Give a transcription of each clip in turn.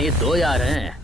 नहीं, 2 यार हैं।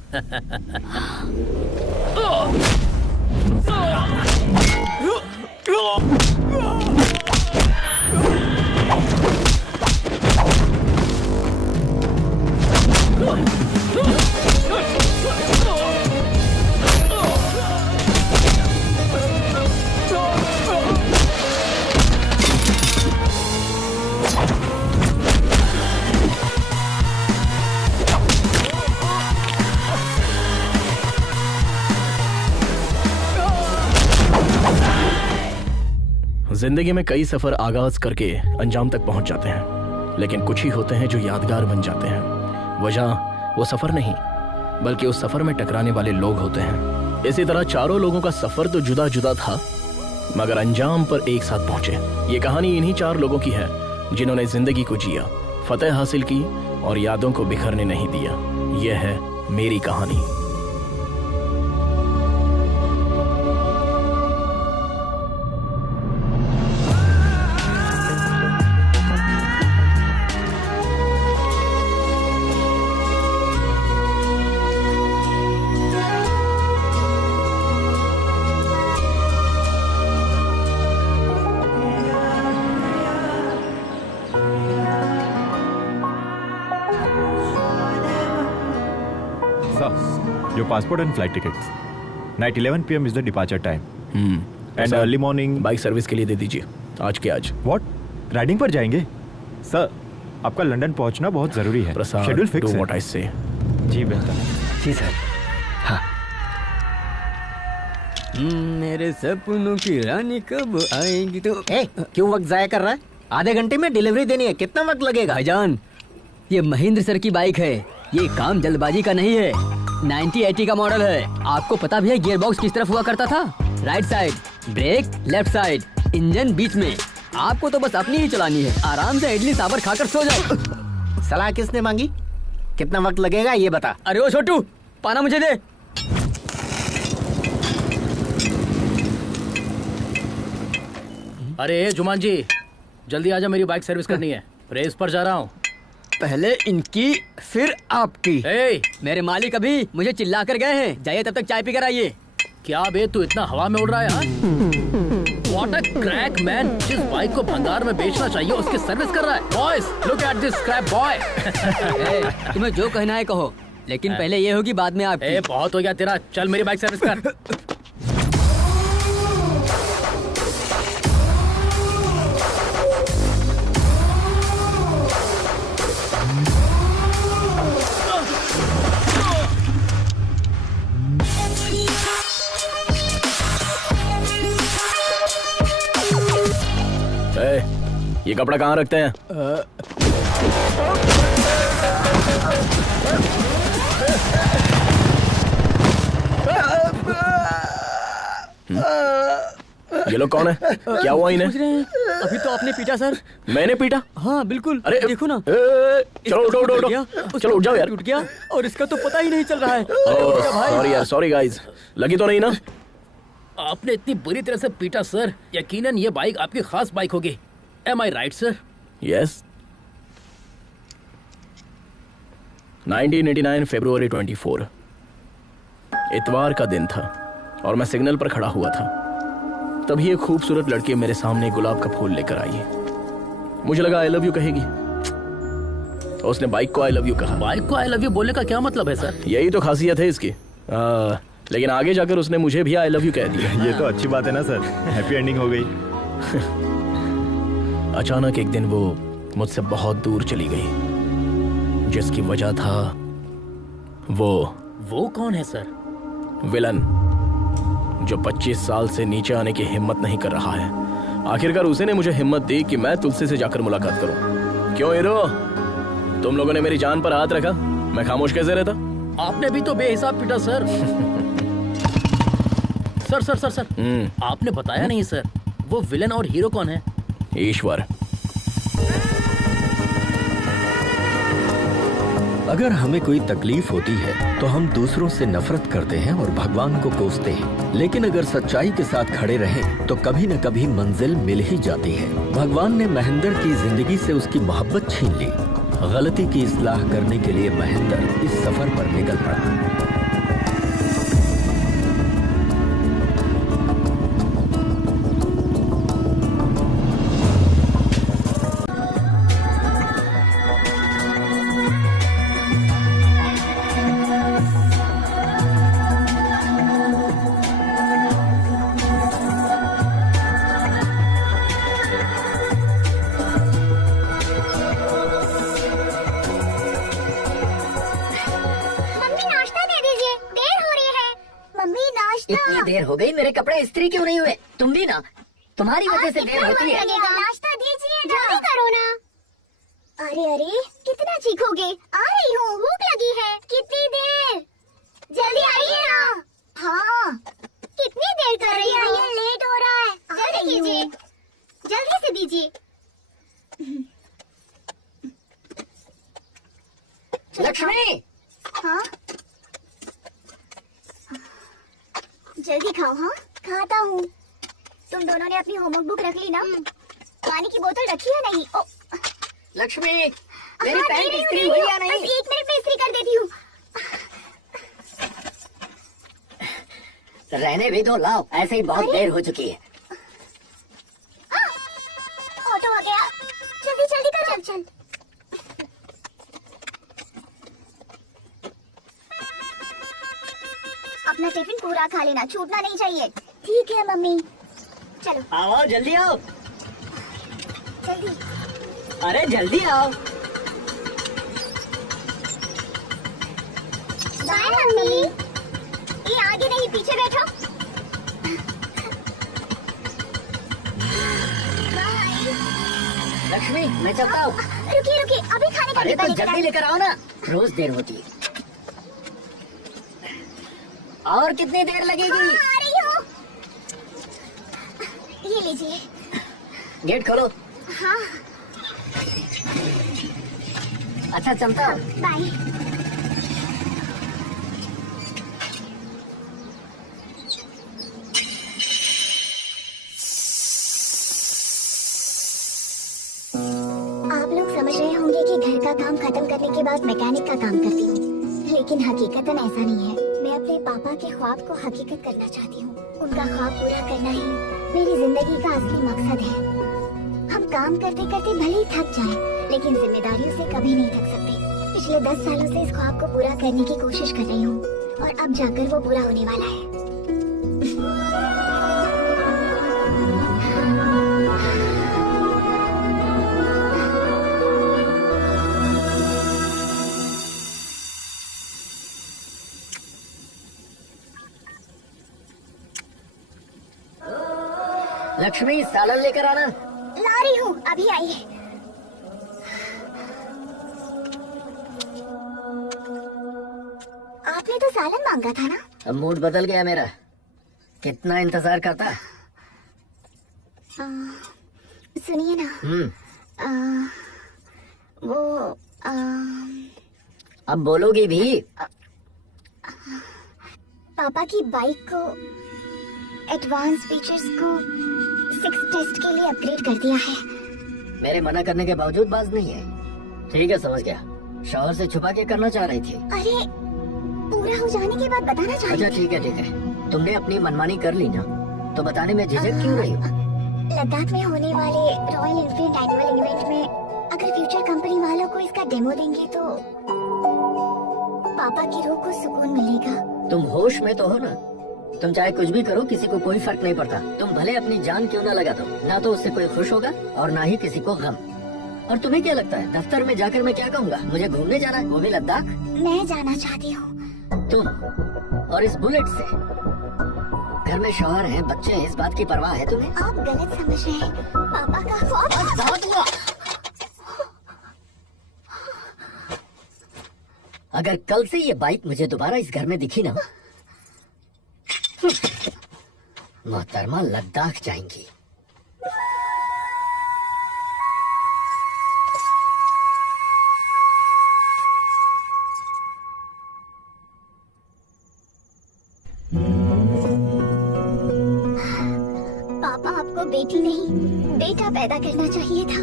जिंदगी में कई सफर आगाज करके अंजाम तक पहुंच जाते हैं, लेकिन कुछ ही होते हैं जो यादगार बन जाते हैं। वजह वो सफर नहीं, बल्कि उस सफर में टकराने वाले लोग होते हैं। इसी तरह चारों लोगों का सफर तो जुदा जुदा था, मगर अंजाम पर एक साथ पहुंचे। ये कहानी इन्हीं 4 लोगों की है जिन्होंने जिंदगी को जिया, फतेह हासिल की और यादों को बिखरने नहीं दिया। यह है मेरी कहानी। Your passport and flight tickets. Night 11 PM is the departure time. And early morning. Bike service के लिए दे दीजिए, आज के आज। What? राइडिंग पर जाएंगे? सर, आपका लंदन पहुंचना बहुत जरूरी है। शेड्यूल फिक्स है। Do what I say. जी बेहतर। जी सर। हाँ। मेरे सपनों की रानी कब आएगी तो? क्यों वक्त जाया कर रहा है? आधे घंटे में डिलीवरी देनी है, कितना वक्त लगेगा? भाईजान, ये महेंद्र सर की बाइक है, ये काम जल्दबाजी का नहीं है। 9080 का मॉडल है। आपको पता भी है गियर बॉक्स किस तरफ हुआ करता था? Right side, brake left side, engine बीच में। आपको तो बस अपनी ही चलानी है। आराम से इडली सांभर खाकर सो जाओ। सलाह किसने मांगी? कितना वक्त लगेगा ये बता। अरे ओ छोटू, पाना मुझे दे। अरे जुमान जी, जल्दी आजा, मेरी बाइक सर्विस करनी है। रेस पर जा रहा हूँ। पहले इनकी फिर आपकी। मेरे मालिक अभी मुझे चिल्ला कर गए हैं, जाइए तब तक चाय पी कर आइए। क्या बे, तू इतना हवा में उड़ रहा है यार? What a crack man! जिस बाइक को भंगार में बेचना चाहिए उसकी सर्विस कर रहा है। Boys, look at this scrap boy! तुम्हें जो कहना है कहो, लेकिन पहले ये होगी बाद में आपकी। बहुत हो गया तेरा, चल मेरी बाइक सर्विस कर। ये कपड़ा कहाँ रखते हैं? ये लोग कौन है? क्या हुआ इन्हें? अभी तो आपने पीटा सर। मैंने पीटा? हाँ बिल्कुल। अरे देखो ना। चलो उठो उठो उठो। चलो उठ जाओ यार। टूट गया और इसका तो पता ही नहीं चल रहा है। सॉरी यार, सॉरी गाइस। लगी तो नहीं ना? आपने इतनी बुरी तरह से पीटा सर, यकीनन ये बाइक आपकी खास बाइक होगी। Am I right, sir? Yes. 1989 फरवरी 24 इतवार का दिन था और मैं सिग्नल पर खड़ा हुआ था। तभी एक खूबसूरत लड़की मेरे सामने गुलाब का फूल लेकर आई। मुझे लगा आई लव यू कहेगी, तो उसने बाइक को आई लव यू कहा। बाइक को आई लव यू बोलने का क्या मतलब है सर? यही तो खासियत है इसकी। लेकिन आगे जाकर उसने मुझे भी आई लव यू कह दिया। ये तो अच्छी बात है ना सर, हैप्पी एंडिंग हो गई। अचानक एक दिन वो मुझसे बहुत दूर चली गई, जिसकी वजह था वो कौन है सर? विलन, जो 25 साल से नीचे आने की हिम्मत नहीं कर रहा है। आखिरकार उसे ने मुझे हिम्मत दी कि मैं तुलसी से जाकर मुलाकात करूं। क्यों हीरो, तुम लोगों ने मेरी जान पर हाथ रखा, मैं खामोश कैसे रहता? आपने भी तो बेहिसाब पीटा sir. Sir sir sir sir आपने बताया नहीं सर, वो विलन और हीरो कौन है? ईश्वर। अगर हमें कोई तकलीफ होती है तो हम दूसरों से नफरत करते हैं और भगवान को कोसते हैं, लेकिन अगर सच्चाई के साथ खड़े रहें तो कभी न कभी मंजिल मिल ही जाती है। भगवान ने महेंद्र की जिंदगी से उसकी मोहब्बत छीन ली, गलती की इस्लाह करने के लिए महेंद्र इस सफर पर निकल पड़ा। इतनी देर हो गई, मेरे कपड़े इस्त्री क्यों नहीं हुए? तुम भी ना, तुम्हारी वजह से देर होती है। नाश्ता दीजिए, जल्दी करो ना। अरे अरे कितना चीखोगे? आ रही हूँ, भूख लगी है। कितनी देर? जल्दी आइए ना। हाँ कितनी देर कर रही है? लेट हो रहा है। जल्दी कीजिए, जल्दी से दीजिए। लक्ष्मी, हाँ जल्दी खाओ। हाँ खाता हूँ। तुम दोनों ने अपनी होमवर्क बुक रख ली ना? पानी की बोतल रखी है नहीं? ओ लक्ष्मी, मेरी हाँ, पैंट नहीं, इस्त्री हुई या नहीं? बस 1 मिनट में इस्त्री कर देती हूँ। रहने भी दो, लाओ, ऐसे ही बहुत देर हो चुकी है। ऑटो आ गया, जल्दी जल्दी कर। चल चल। अपना टिफिन पूरा खा लेना, छूटना नहीं चाहिए। ठीक है मम्मी। चलो आओ, जल्दी आओ। जल्दी। अरे जल्दी आओ। Bye mummy. ये आगे नहीं, पीछे बैठो। बाय। लक्ष्मी, मैं चलता हूँ। रुकिए रुकिए, अभी खाने का अरे डिब्बा तो लेकर जल्दी आए। लेकर आओ ना, रोज देर होती है। और कितनी देर लगेगी? हाँ, आ रही हूँ। ये लीजिए। गेट खोलो। हाँ अच्छा चलता हूँ। बाय। आप लोग समझ रहे होंगे कि घर का काम खत्म करने के बाद मैकेनिक का काम करती हूँ, लेकिन हकीकतन ऐसा नहीं है। मैं अपने पापा के ख्वाब को हकीकत करना चाहती हूँ। उनका ख्वाब पूरा करना ही मेरी जिंदगी का असली मकसद है। हम काम करते करते भले ही थक जाएं, लेकिन जिम्मेदारियों से कभी नहीं थक सकते। पिछले 10 सालों से इस ख्वाब को पूरा करने की कोशिश कर रही हूँ और अब जाकर वो पूरा होने वाला है। लक्ष्मी, सालन लेकर आना। ला रही हूँ, अभी आई है। आपने तो सालन मांगा था ना? अब मूड बदल गया मेरा। कितना इंतजार करता। सुनिए ना। वो अब बोलोगी भी? पापा की बाइक को एडवांस फीचर्स को 6 टेस्ट के लिए अपग्रेड कर दिया है। मेरे मना करने के बावजूद बाज नहीं है। ठीक है, समझ गया। शौहर से छुपा के करना चाह रही थी। अरे पूरा हो जाने के बाद बताना चाहिए। अच्छा ठीक है। तुमने अपनी मनमानी कर ली ना, तो बताने में झिझक क्यों रही हो? लद्दाख में होने वाले रॉयल एनफील्ड एनुअल इवेंट में अगर फ्यूचर कंपनी वालों को इसका डेमो देंगे तो पापा की रूह को सुकून मिलेगा। तुम होश में तो हो ना? तुम चाहे कुछ भी करो, किसी को कोई फर्क नहीं पड़ता। तुम भले अपनी जान क्यों ना लगा दो, ना तो उससे कोई खुश होगा और ना ही किसी को गम। और तुम्हें क्या लगता है दफ्तर में जाकर मैं क्या कहूँगा? मुझे घूमने जाना है, वो भी लद्दाख? मैं जाना चाहती हूँ। तुम और इस बुलेट से? घर में शौहर है, बच्चे हैं, इस बात की परवाह है तुम्हें? आप गलत समझ रहे हैं। पापा का ख्वाब बहुत हुआ। अगर कल से ये बाइक मुझे दोबारा इस घर में दिखी ना, मोहतरमा लद्दाख जाएंगी। पापा आपको बेटी नहीं बेटा पैदा करना चाहिए था।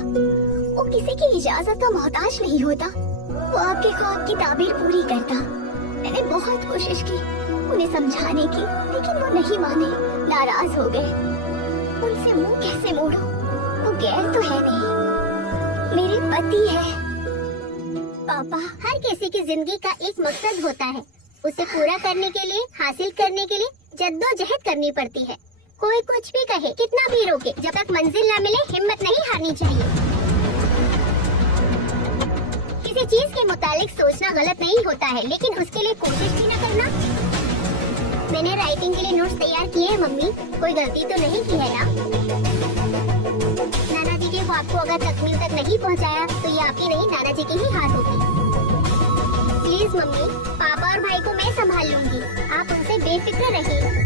वो किसी की इजाजत का मोहताज नहीं होता। वो आपके ख्वाब की ताबीर पूरी करता। मैंने बहुत कोशिश की उन्हें समझाने की, लेकिन वो नहीं माने, नाराज हो गए। उनसे मुंह कैसे मोड़ो? वो गैर तो है नहीं, मेरे पति है। पापा, हर किसी की जिंदगी का एक मकसद होता है। उसे पूरा करने के लिए, हासिल करने के लिए जद्दोजहद करनी पड़ती है। कोई कुछ भी कहे, कितना भी रोके, जब तक मंजिल न मिले हिम्मत नहीं हारनी चाहिए। किसी चीज के मुतालिक सोचना गलत नहीं होता है, लेकिन उसके लिए कोशिश भी न करना। मैंने राइटिंग के लिए नोट्स तैयार किए हैं मम्मी, कोई गलती तो नहीं की है ना? नाना जी के ख्वाब को अगर तकमील तक नहीं पहुंचाया, तो ये आपकी नहीं, नाना जी की ही हार होगी। प्लीज मम्मी, पापा और भाई को मैं संभाल लूंगी, आप उनसे बेफिक्र रहिए।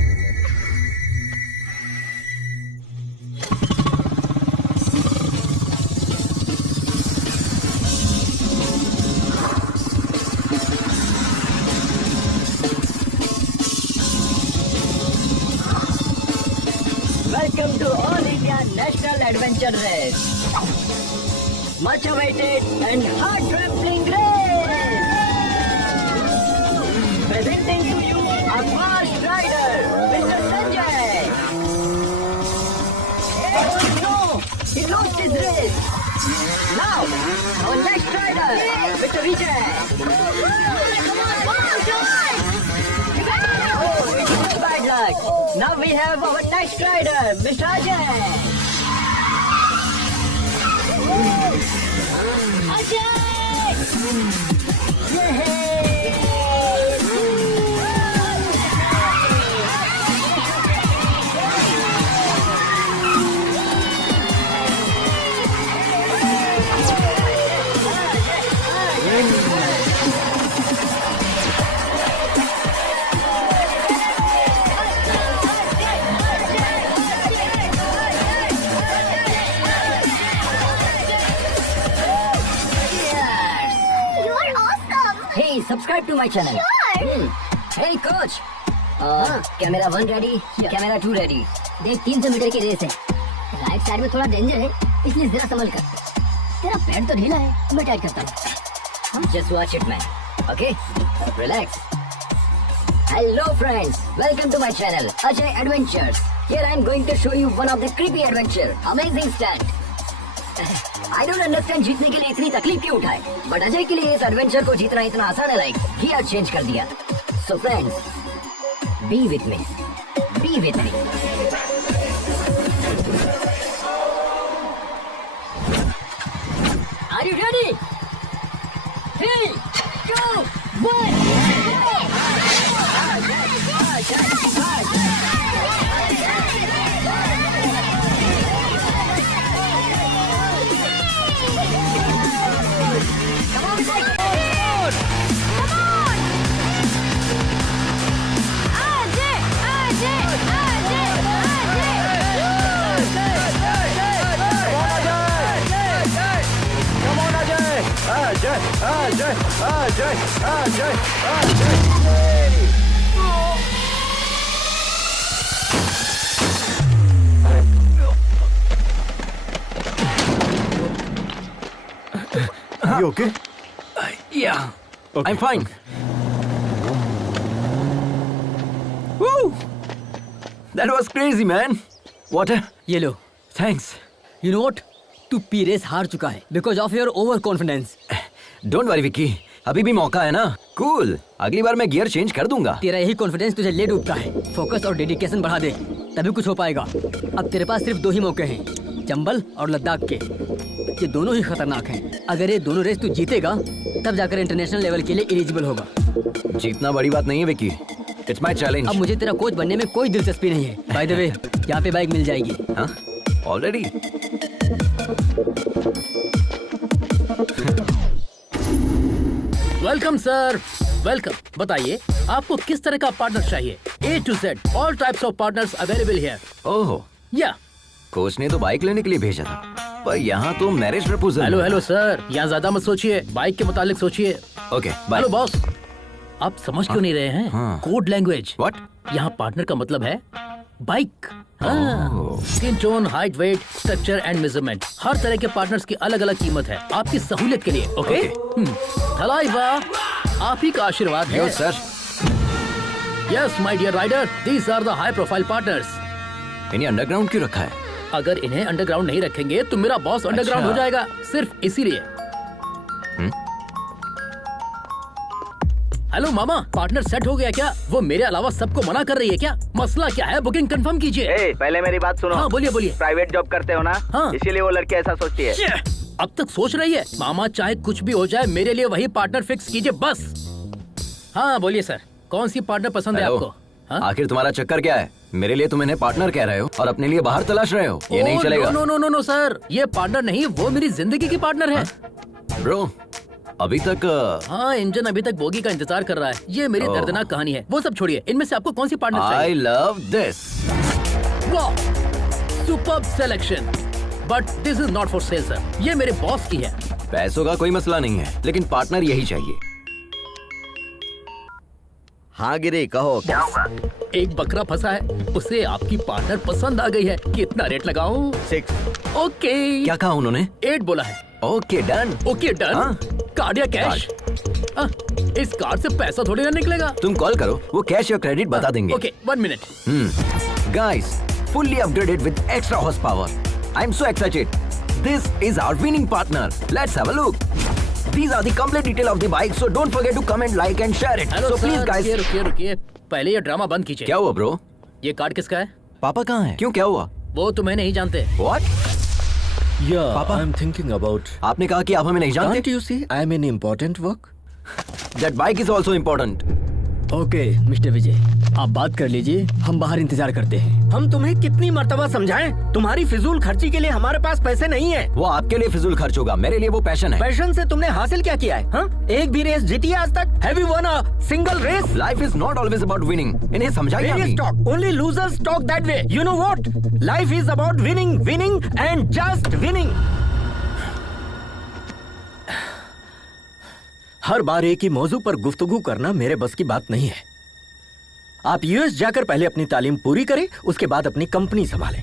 Welcome to All India National Adventure Race. Much awaited and heart-trampling race. Presenting to you a fast rider, Mr. Sanjay. Oh no, he lost his race. Now, our next rider, Mr. Vijay. Oh, it was bad luck. Now we have our next rider, Mr. Ajay. Hey, subscribe to my channel. Sure. Hey coach. Camera 1 ready, camera 2 ready. देख 300 metre की race है, right side में थोड़ा danger है, इसलिए जरा संभल कर। तेरा पैर तो ढीला है, मैं टाइट करता हूँ। Just watch it, man. Okay? Relax. Hello friends, welcome to my channel, Ajay Adventures. Here I am going to show you one of the creepy adventure. Amazing stunt. I don't understand जीतने के लिए इतनी तकलीफ क्यों उठाए, but Ajay के लिए इस एडवेंचर को जीतना इतना आसान है, लाइक गियर चेंज कर दिया। So friends, be with me. Be with me. Are you ready? 3, 2, 1, go! Are you okay? Yeah, Okay. I'm fine. Woo! That was crazy, man. Water? ये लो। Thanks. You know what? तू P race हार चुका है because of your over confidence. Don't worry, Vicky. अभी भी मौका है ना. Cool. अगली बार मैं गियर चेंज कर दूंगा. तेरा यही कॉन्फिडेंस तुझे ले डूबता है। फोकस और डेडिकेशन बढ़ा दे, तभी कुछ हो पाएगा। अब तेरे पास सिर्फ 2 ही मौके हैं, चंबल और लद्दाख के। ये दोनों ही खतरनाक हैं। अगर ये दोनों रेस तू जीतेगा, तब जाकर इंटरनेशनल लेवल के लिए एलिजिबल होगा। जीतना बड़ी बात नहीं है, विक्की. It's my challenge. अब मुझे तेरा कोच बनने में कोई दिलचस्पी नहीं है। बाय द वे, यहाँ पे बाइक मिल जाएगी। हाँ? Already? Welcome sir, welcome. बताइए आपको किस तरह का पार्टनर चाहिए? A to Z, all types of partners available here. ओह, या कोच ने तो बाइक लेने के लिए भेजा था, पर यहाँ तो marriage proposal. Hello hello sir, यहाँ ज्यादा मत सोचिए, बाइक के मुतालिक सोचिए। Okay, bye. हेलो बॉस, आप समझ क्यों नहीं रहे हैं? हाँ। Code language. What? यहाँ पार्टनर का मतलब है bike. Skin tone, height, weight, structure and measurement, हर तरह के पार्टनर्स की अलग अलग कीमत है आपकी सहूलियत के लिए। ओके थलाइवा, आप ही का आशीर्वाद है। Sir. Yes my dear rider, these are the high profile partners. इन्हें अंडरग्राउंड क्यों रखा है? अगर इन्हें अंडरग्राउंड नहीं रखेंगे तो मेरा बॉस अंडरग्राउंड हो जाएगा, सिर्फ इसीलिए। हेलो मामा, पार्टनर सेट हो गया क्या? वो मेरे अलावा सबको मना कर रही है क्या? मसला क्या है? बुकिंग कंफर्म कीजिए। पहले मेरी बात सुनो। हाँ बोलिए बोलिए। प्राइवेट जॉब करते हो ना? हाँ। इसीलिए वो लड़की ऐसा सोचती है। अब तक सोच रही है। मामा चाहे कुछ भी हो जाए मेरे लिए वही पार्टनर फिक्स कीजिए बस। हाँ बोलिए सर, कौन सी पार्टनर पसंद है आपको? आखिर तुम्हारा चक्कर क्या है? मेरे लिए तुम इन्हें पार्टनर कह रहे हो और अपने लिए बाहर तलाश रहे हो। ये नहीं चलेगा। No no no no sir, ये पार्टनर नहीं, वो मेरी जिंदगी की पार्टनर है। ब्रो अभी तक हाँ, इंजन अभी तक बोगी का इंतजार कर रहा है। ये मेरी दर्दनाक कहानी है। वो सब छोड़िए, इनमें से आपको कौन सी पार्टनर चाहिए? I love this. वाह, superb selection, but this is not for sale sir. ये मेरे बॉस की है। पैसों का कोई मसला नहीं है, लेकिन पार्टनर यही चाहिए। हाँ गिरी, कहो क्या होगा? एक बकरा फंसा है, उसे आपकी पार्टनर पसंद आ गई है। कितना रेट लगाऊं? 6। ओके। क्या कहा उन्होंने? 8 बोला है। Okay done. Okay done. Card या कैश? इस कार्ड से पैसा थोड़ी ना निकलेगा। तुम कॉल करो, वो कैश या क्रेडिट बता देंगे। Okay 1 minute. Guys, fully upgraded with extra horsepower. I'm so excited. This is our winning partner. Let's have a look. These are the complete detail of the bike, so don't forget to comment, like and share it. Hello, so please guys. रुकिए, पहले ये drama बंद कीजिए। क्या हुआ bro? ये card किसका है? पापा कहाँ हैं? क्यों, क्या हुआ? वो तुम्हें नहीं जानते। What? Yeah, Papa? I'm thinking about. आपने कहा कि आप हमें नहीं जानते? Can't you see I'm in important work? That bike is also important. Okay mister Vijay, आप बात कर लीजिए, हम बाहर इंतजार करते हैं। हम तुम्हें कितनी मर्तबा समझाएं? तुम्हारी फिजूल खर्ची के लिए हमारे पास पैसे नहीं है। वो आपके लिए फिजूल खर्च होगा, मेरे लिए वो पैशन है। पैशन से तुमने हासिल क्या किया है? हाँ? एक भी रेस जीती है आज तक? Have you won a single race? Life is not always about winning. इन्हें समझाइए Various अभी। talk. Only losers talk that way. You know what? Life is about winning, winning and just winning. हर बार एक ही मौजू पर गुफ्तगू करना मेरे बस की बात नहीं है। आप यूएस जाकर पहले अपनी तालीम पूरी करें, उसके बाद अपनी कंपनी संभालें।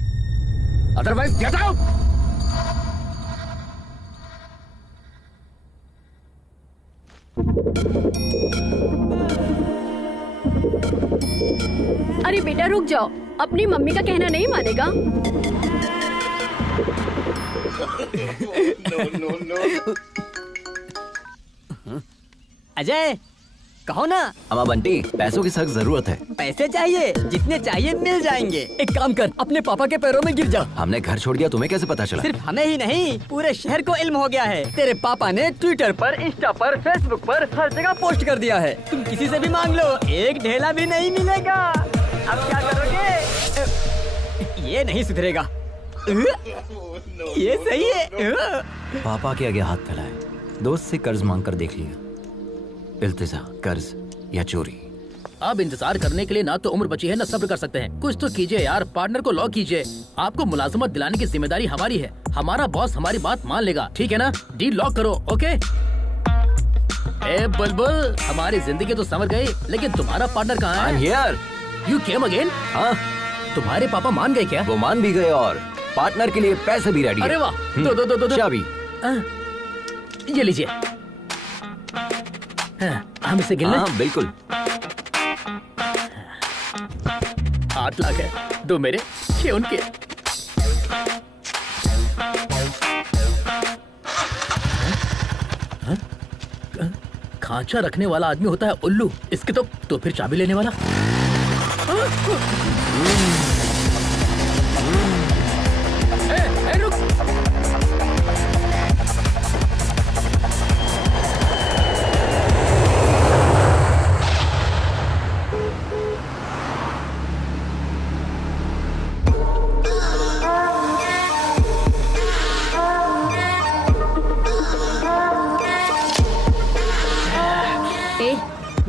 Otherwise get out. अरे बेटा रुक जाओ, अपनी मम्मी का कहना नहीं मानेगा। अजय कहो ना। अम्मा बंटी, पैसों की सख्त जरूरत है। पैसे चाहिए, जितने चाहिए मिल जाएंगे। एक काम कर, अपने पापा के पैरों में गिर जा। हमने घर छोड़ दिया, तुम्हें कैसे पता चला? सिर्फ हमें ही नहीं, पूरे शहर को इल्म हो गया है। तेरे पापा ने ट्विटर पर, इंस्टा पर, फेसबुक पर हर जगह पोस्ट कर दिया है। तुम किसी से भी मांग लो, एक ढेला भी नहीं मिलेगा। अब क्या करोगे? ये नहीं सुधरेगा। ये सही है। पापा के आगे हाथ फैलाए, दोस्त से कर्ज मांग कर देख लिया। इल्तिजा, कर्ज या चोरी। अब इंतजार करने के लिए ना तो उम्र बची है ना सब्र कर सकते हैं। कुछ तो कीजिए यार, पार्टनर को लॉक कीजिए। आपको मुलाजमत दिलाने की जिम्मेदारी हमारी है। हमारा बॉस हमारी बात मान लेगा, ठीक है ना? डील लॉक करो, ओके? ए बुलबुल, हमारी जिंदगी तो संवर गई, लेकिन तुम्हारा पार्टनर कहाँ है? I'm here. You came again? हाँ, तुम्हारे पापा मान गए क्या? वो मान भी गए और पार्टनर के लिए पैसे भी रेडी। अरे वाह, दो चाबी। ये लीजिए। हम इसे गिन लें? हाँ बिल्कुल। 8 लाख है, 2 मेरे, 6 उनके। खांचा रखने वाला आदमी होता है उल्लू, इसके तो फिर चाबी लेने वाला। रुक।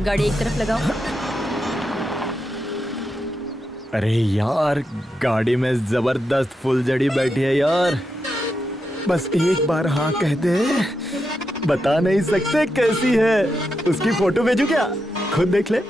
गाड़ी एक तरफ लगाओ। अरे यार, गाड़ी में जबरदस्त फुलझड़ी बैठी है यार। बस एक बार हाँ कह दे, बता नहीं सकते कैसी है। उसकी फोटो भेजू क्या? खुद देख ले।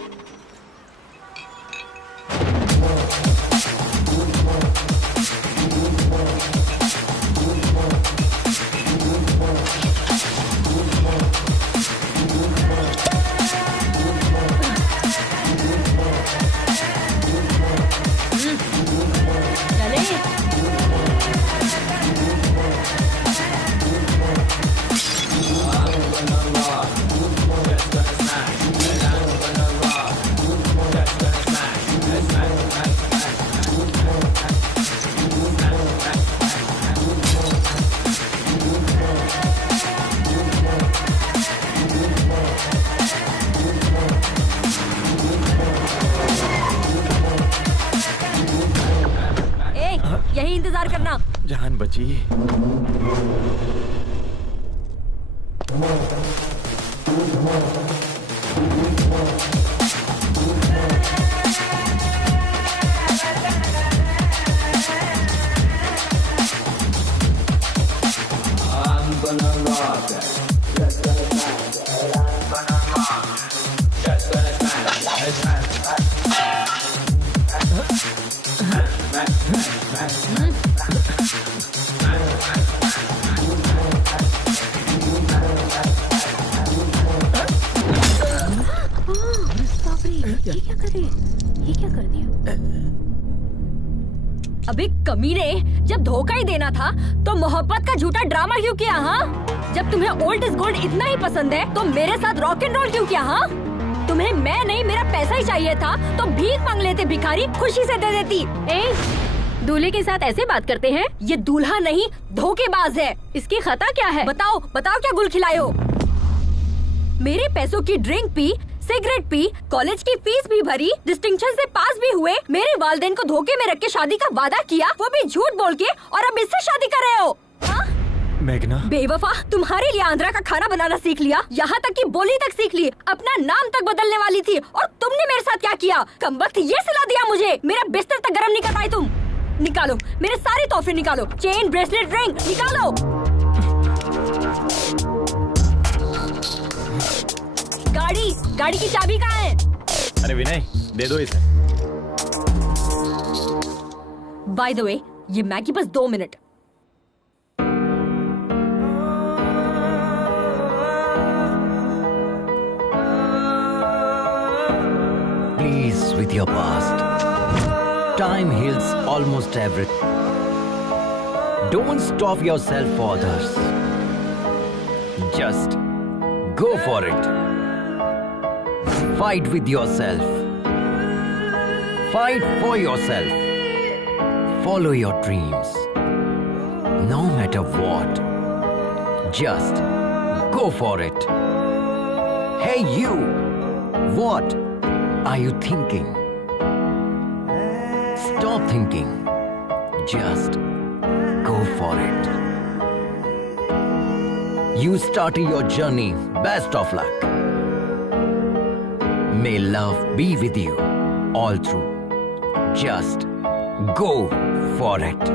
जान बची। अबे कमीने, जब धोखा ही देना था तो मोहब्बत का झूठा ड्रामा क्यों किया? हाँ, जब तुम्हें ओल्ड इज गोल्ड इतना ही पसंद है तो मेरे साथ रॉक एंड रोल क्यों किया? हाँ, तुम्हें मैं नहीं मेरा पैसा ही चाहिए था तो भीख मांग लेते भिखारी, खुशी से दे देती। दूल्हे के साथ ऐसे बात करते हैं? ये दूल्हा नहीं धोखेबाज है। इसकी खता क्या है? बताओ बताओ, क्या गुल खिलाए हो? मेरे पैसों की drink P, cigarette P, college की फीस भी भरी, डिस्टिंक्शन से पास भी हुए, मेरे वालिदैन को धोखे में रख के शादी का वादा किया, वो भी झूठ बोल के, और अब इससे शादी कर रहे हो? मेघना, बेवफा, तुम्हारे लिए आंध्रा का खाना बनाना सीख लिया, यहाँ तक कि बोली तक सीख ली, अपना नाम तक बदलने वाली थी, और तुमने मेरे साथ क्या किया? कमबख्त ये सिला दिया मुझे, मेरा बिस्तर तक गर्म नहीं कर पाई तुम। निकालो मेरे सारे तोहफे, निकालो, चेन, ब्रेसलेट, रिंग निकालो। गाड़ी की चाबी कहाँ है? अरे विनय, दे दो इसे। बाय द वे, ये मैगी बस 2 minute. Please, with your past. Time heals almost everything. Don't stop yourself for others. Just go for it. Fight with yourself. Fight for yourself. Follow your dreams. No matter what. Just go for it. Hey you! What are you thinking? Stop thinking. Just go for it. You started your journey. Best of luck. May love be with you all through. Just go for it.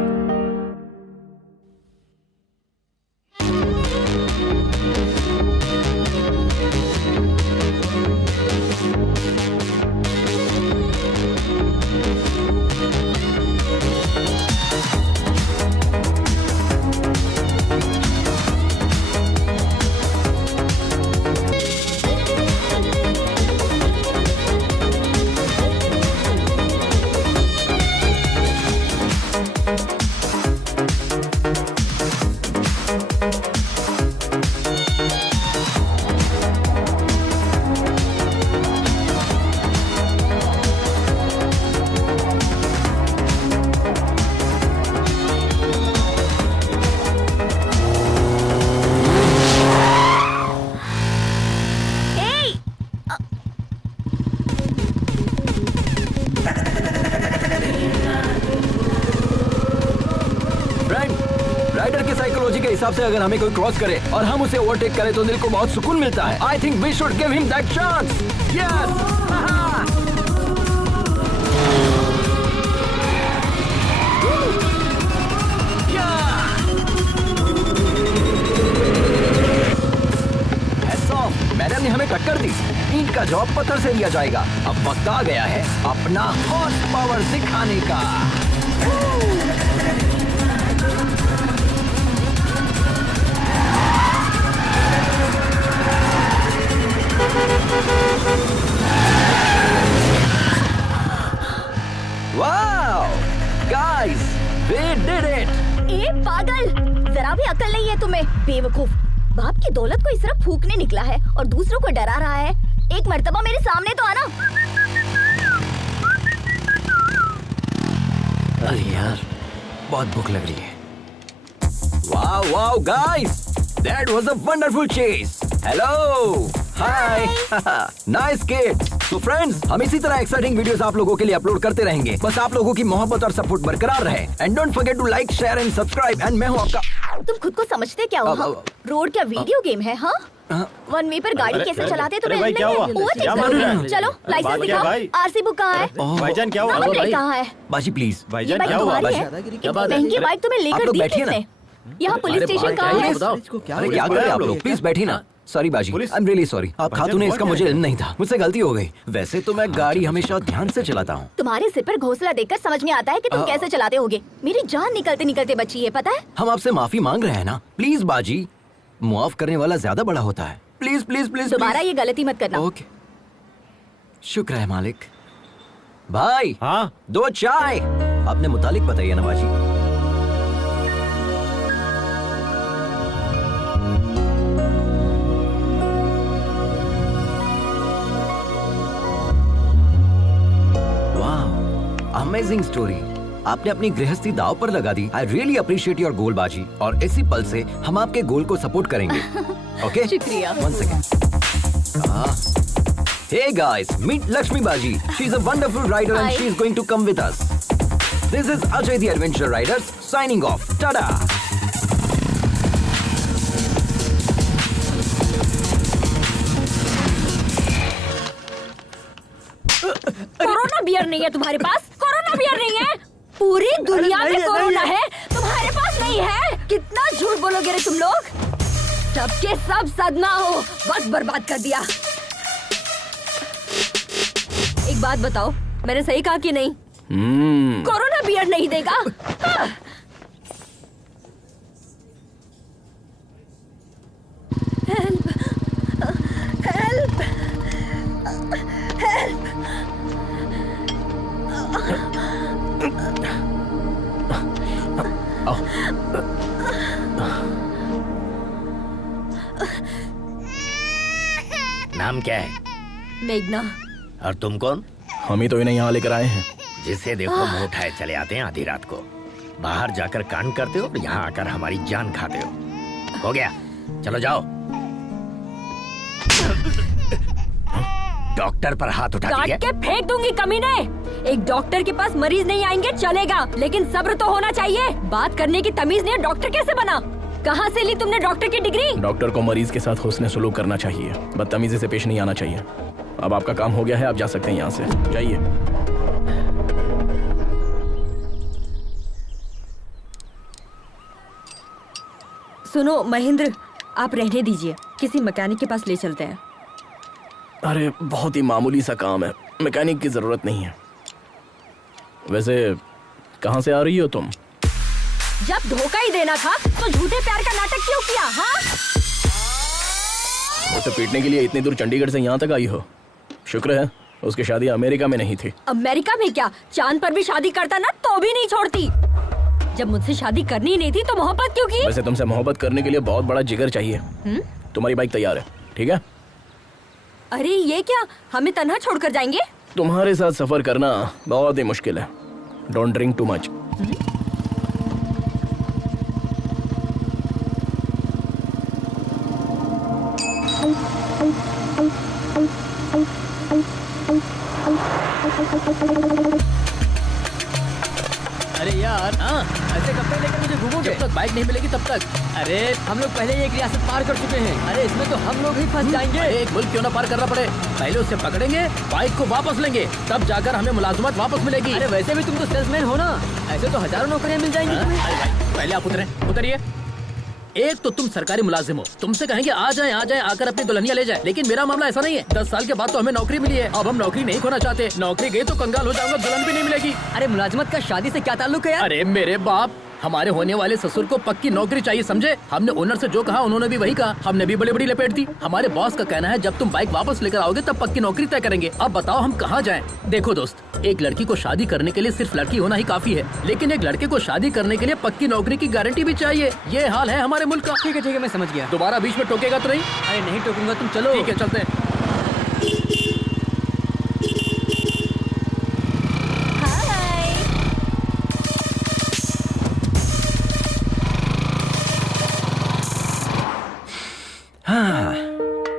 हिसाब से अगर हमें कोई cross करे और हम उसे overtake करें तो दिल को बहुत सुकून मिलता है। I think we should give him that chance. Yes. Madam ने हमें टक्कर दी, ईंट का जवाब पत्थर से दिया जाएगा। अब वक्त आ गया है अपना हॉर्स पावर दिखाने का। Wow! Guys, we did it! ए पागल, जरा भी अकल नहीं है तुम्हें, बेवकूफ। बाप की दौलत को इस तरह फूकने निकला है और दूसरों को डरा रहा है। एक मर्तबा मेरे सामने तो आना। अरे यार, बहुत भूख लग रही है। Wow, wow, guys! That was a wonderful chase. Hello! Hi! Nice kid! तो फ्रेंड्स, हम इसी तरह एक्साइटिंग वीडियोस आप लोगों के लिए अपलोड करते रहेंगे। बस आप लोगों की मोहब्बत और सपोर्ट बरकरार रहे। And don't forget to like, share and subscribe. And मैं हूँ आपका। तुम खुद को समझते क्या हो? हाँ? रोड क्या वीडियो गेम है? हाँ, वन वे पर गाड़ी कैसे चलाते तुम्हें भाई, क्या हुआ? क्या मालूम है? चलो लाइसेंस दिखाओ। आरसी बुक कहाँ है? भाईजान क्या हुआ? नंबर प्लेट कहाँ है? बाजी प्लीज। भाईजान बाइक क्या हुआ? तुम्हारी है? क्या बात है? महंगी बाइक तुम्हें आप लेकर लोग दी बैठिए ना। किसने? यहाँ पुलिस अरे स्टेशन भाई, कहाँ क्या है? है? बताओ। अरे क्या कर रहे हैं आप लोग? प्लीज बैठिए ना। सॉरी बाजी, आई एम रियली सॉरी। आप खातून इसका मुझे इल्म नहीं था, मुझसे गलती हो गई। वैसे तो मैं गाड़ी हमेशा ध्यान से चलाता हूँ। तुम्हारे सिर पर घोंसला देखकर समझ में आता है कि तुम कैसे चलाते होगे। मेरी जान निकलते निकलते बची है, पता है? हम आपसे माफी मांग रहे हैं ना। प्लीज बाजी, मुआफ करने वाला ज्यादा बड़ा होता है। प्लीज प्लीज प्लीज दोबारा ये गलती मत करना। ओके, शुक्र है मालिक। भाई हाँ 2 चाय अपने मुतालिक बताइए ना बाजी। Amazing story. आपने अपनी गृहस्थी दाव पर लगा दी। I really appreciate your goal बाजी। और इसी पल से हम आपके गोल को सपोर्ट करेंगे। ओके, शुक्रिया। 1 second. Hey guys, meet Lakshmi बाजी। She is a wonderful rider and Hi. She is going to come with us. This is Ajay the adventure riders signing off. Tata. Corona beer नहीं है तुम्हारे पास? कोरोना बियर नहीं है? पूरी दुनिया में कोरोना है, तुम्हारे पास नहीं है? कितना झूठ बोलोगे रे तुम लोग? सबके सब सदमा हो, वक्त बर्बाद कर दिया। एक बात बताओ, मैंने सही कहा कि नहीं? कोरोना बियर नहीं देगा? हाँ। Help, help, help. नाम क्या है? मेघना। और तुम कौन? हम ही तो इन्हें यहाँ लेकर आए हैं। जिसे देखो मुंह उठाए चले आते हैं आधी रात को। बाहर जाकर कांड करते हो और यहाँ आकर हमारी जान खाते हो गया? चलो जाओ। डॉक्टर पर हाथ उठाती काट है। के फेंक दूंगी कमीने। एक डॉक्टर के पास मरीज नहीं आएंगे चलेगा, लेकिन सब्र तो होना चाहिए। बात करने की तमीज नहीं है, डॉक्टर कैसे बना? कहाँ से ली तुमने डॉक्टर की डिग्री? डॉक्टर को मरीज के साथ हुस्न सलूक करना चाहिए, बदतमीजी से पेश नहीं आना चाहिए। अब आपका काम हो गया है, आप जा सकते हैं यहाँ से। जाइए। सुनो महेंद्र, आप रहने दीजिए, किसी मैकेनिक के पास ले चलते हैं। अरे बहुत ही मामूली सा काम है, मैकेनिक की जरूरत नहीं है। वैसे कहाँ से आ रही हो तुम? जब धोखा ही देना था तो झूठे प्यार का नाटक क्यों किया? हाँ, उसे पीटने के लिए इतनी दूर चंडीगढ़ से यहाँ तक आई हो। शुक्र है उसकी शादी अमेरिका में नहीं थी। अमेरिका में क्या, चांद पर भी शादी करता ना तो भी नहीं छोड़ती। जब मुझसे शादी करनी नहीं थी तो मोहब्बत क्यों की? वैसे तुमसे मोहब्बत करने के लिए बहुत बड़ा जिगर चाहिए। तुम्हारी बाइक तैयार है, ठीक है? अरे ये क्या, हमें तन्हा छोड़कर जाएंगे? तुम्हारे साथ सफर करना बहुत ही मुश्किल है। Don't drink too much. अरे यार, हाँ, ऐसे कब तक लेकर मुझे घूमोगे? जब तक बाइक नहीं मिलेगी तब तक। अरे हम लोग पहले ही एक रियासत पार कर चुके हैं। अरे इसमें तो हम लोग ही फंस जाएंगे। एक मुल्क क्यों ना पार करना पड़े, पहले उससे पकड़ेंगे, बाइक को वापस लेंगे, तब जाकर हमें मुलाजमत वापस मिलेगी। अरे वैसे भी तुम तो सेल्समैन हो ना, ऐसे तो हजारों नौकरियां मिल जाएंगी तुम्हें। अरे भाई, पहले आप उतरिए। एक तो तुम सरकारी मुलाजिम हो, तुमसे कहेंगे आ जाएं आकर अपनी दुल्हनिया ले जाए, लेकिन मेरा मामला ऐसा नहीं है। 10 साल के बाद तो हमें नौकरी मिली है, अब हम नौकरी नहीं खोना चाहते। नौकरी गई तो कंगाल हो जाऊंगा, दुल्हन भी नहीं मिलेगी। अरे मुलाजमत का शादी से क्या ताल्लुक है यार? अरे मेरे बाप, हमारे होने वाले ससुर को पक्की नौकरी चाहिए, समझे? हमने ओनर से जो कहा उन्होंने भी वही कहा, हमने भी बड़ी बड़ी लपेट दी। हमारे बॉस का कहना है जब तुम बाइक वापस लेकर आओगे तब पक्की नौकरी तय करेंगे। अब बताओ हम कहाँ जाएं? देखो दोस्त, एक लड़की को शादी करने के लिए सिर्फ लड़की होना ही काफी है, लेकिन एक लड़के को शादी करने के लिए पक्की नौकरी की गारंटी भी चाहिए। ये हाल है हमारे मुल्क का। ठीक है मैं समझ गया। दोबारा बीच में टोकेगा तो नहीं? अरे नहीं टोकूंगा, तुम चलो। ठीक है, चलते हैं।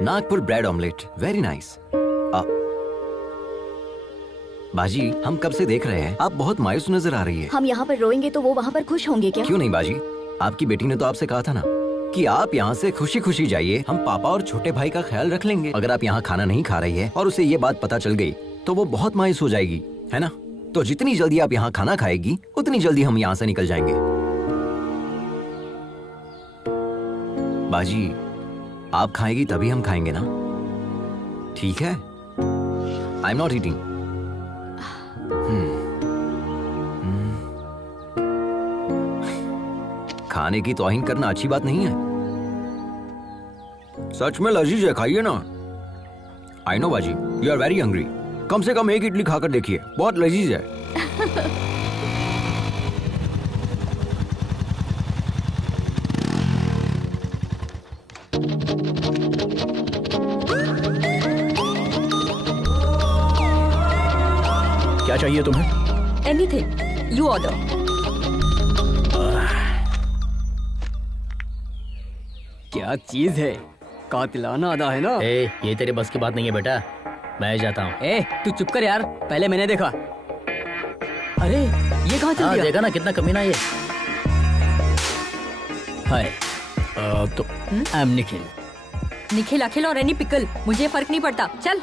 Nagpur bread omelette, very nice. बाजी, हम कब से देख रहे हैं, आप बहुत मायूस नजर आ रही है। हम यहाँ पर रोएंगे तो वो वहाँ पर खुश होंगे क्या? क्यों नहीं बाजी, आपकी बेटी ने तो आपसे कहा था ना कि आप यहाँ से खुशी खुशी जाइए, हम पापा और छोटे भाई का ख्याल रख लेंगे। अगर आप यहाँ खाना नहीं खा रही है और उसे ये बात पता चल गई तो वो बहुत मायूस हो जाएगी, है ना? तो जितनी जल्दी आप यहाँ खाना खाएगी उतनी जल्दी हम यहाँ से निकल जाएंगे। बाजी, आप खाएगी तभी हम खाएंगे ना, ठीक है? I am not eating. खाने की तौहीन करना अच्छी बात नहीं है। सच में लजीज है, खाइए ना। आई नो बाजी, यू आर वेरी हंग्री। कम से कम एक इडली खाकर देखिए, बहुत लजीज है। क्या चाहिए तुम्हें? Anything, you order. क्या चीज है, कातिलाना अदा है ना। ये तेरे बस की बात नहीं है बेटा, मैं जाता हूँ। तू चुप कर यार, पहले मैंने देखा। अरे ये कहाँ चल गया? देखा ना कितना कमीना ये। हाय, तो आई एम निखिल। निखिल, अखिल और एनी पिकल, मुझे फर्क नहीं पड़ता। चल।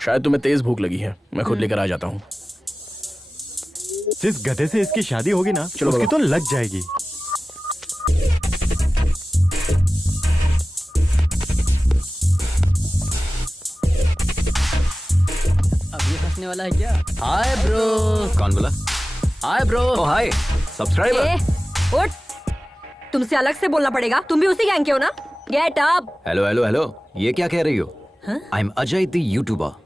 शायद तुम्हें तेज भूख लगी है, मैं खुद लेकर आ जाता हूँ। जिस गधे से इसकी शादी होगी ना, चलो उसकी तो लग जाएगी। अब ये फंसने वाला है क्या? Hi bro. कौन बोला? Hi bro. Oh hi subscriber. उठ, तुमसे अलग से बोलना पड़ेगा, तुम भी उसी गैंग के हो ना? Get up. Hello hello hello, ये क्या कह रही हो? I am Ajay the YouTuber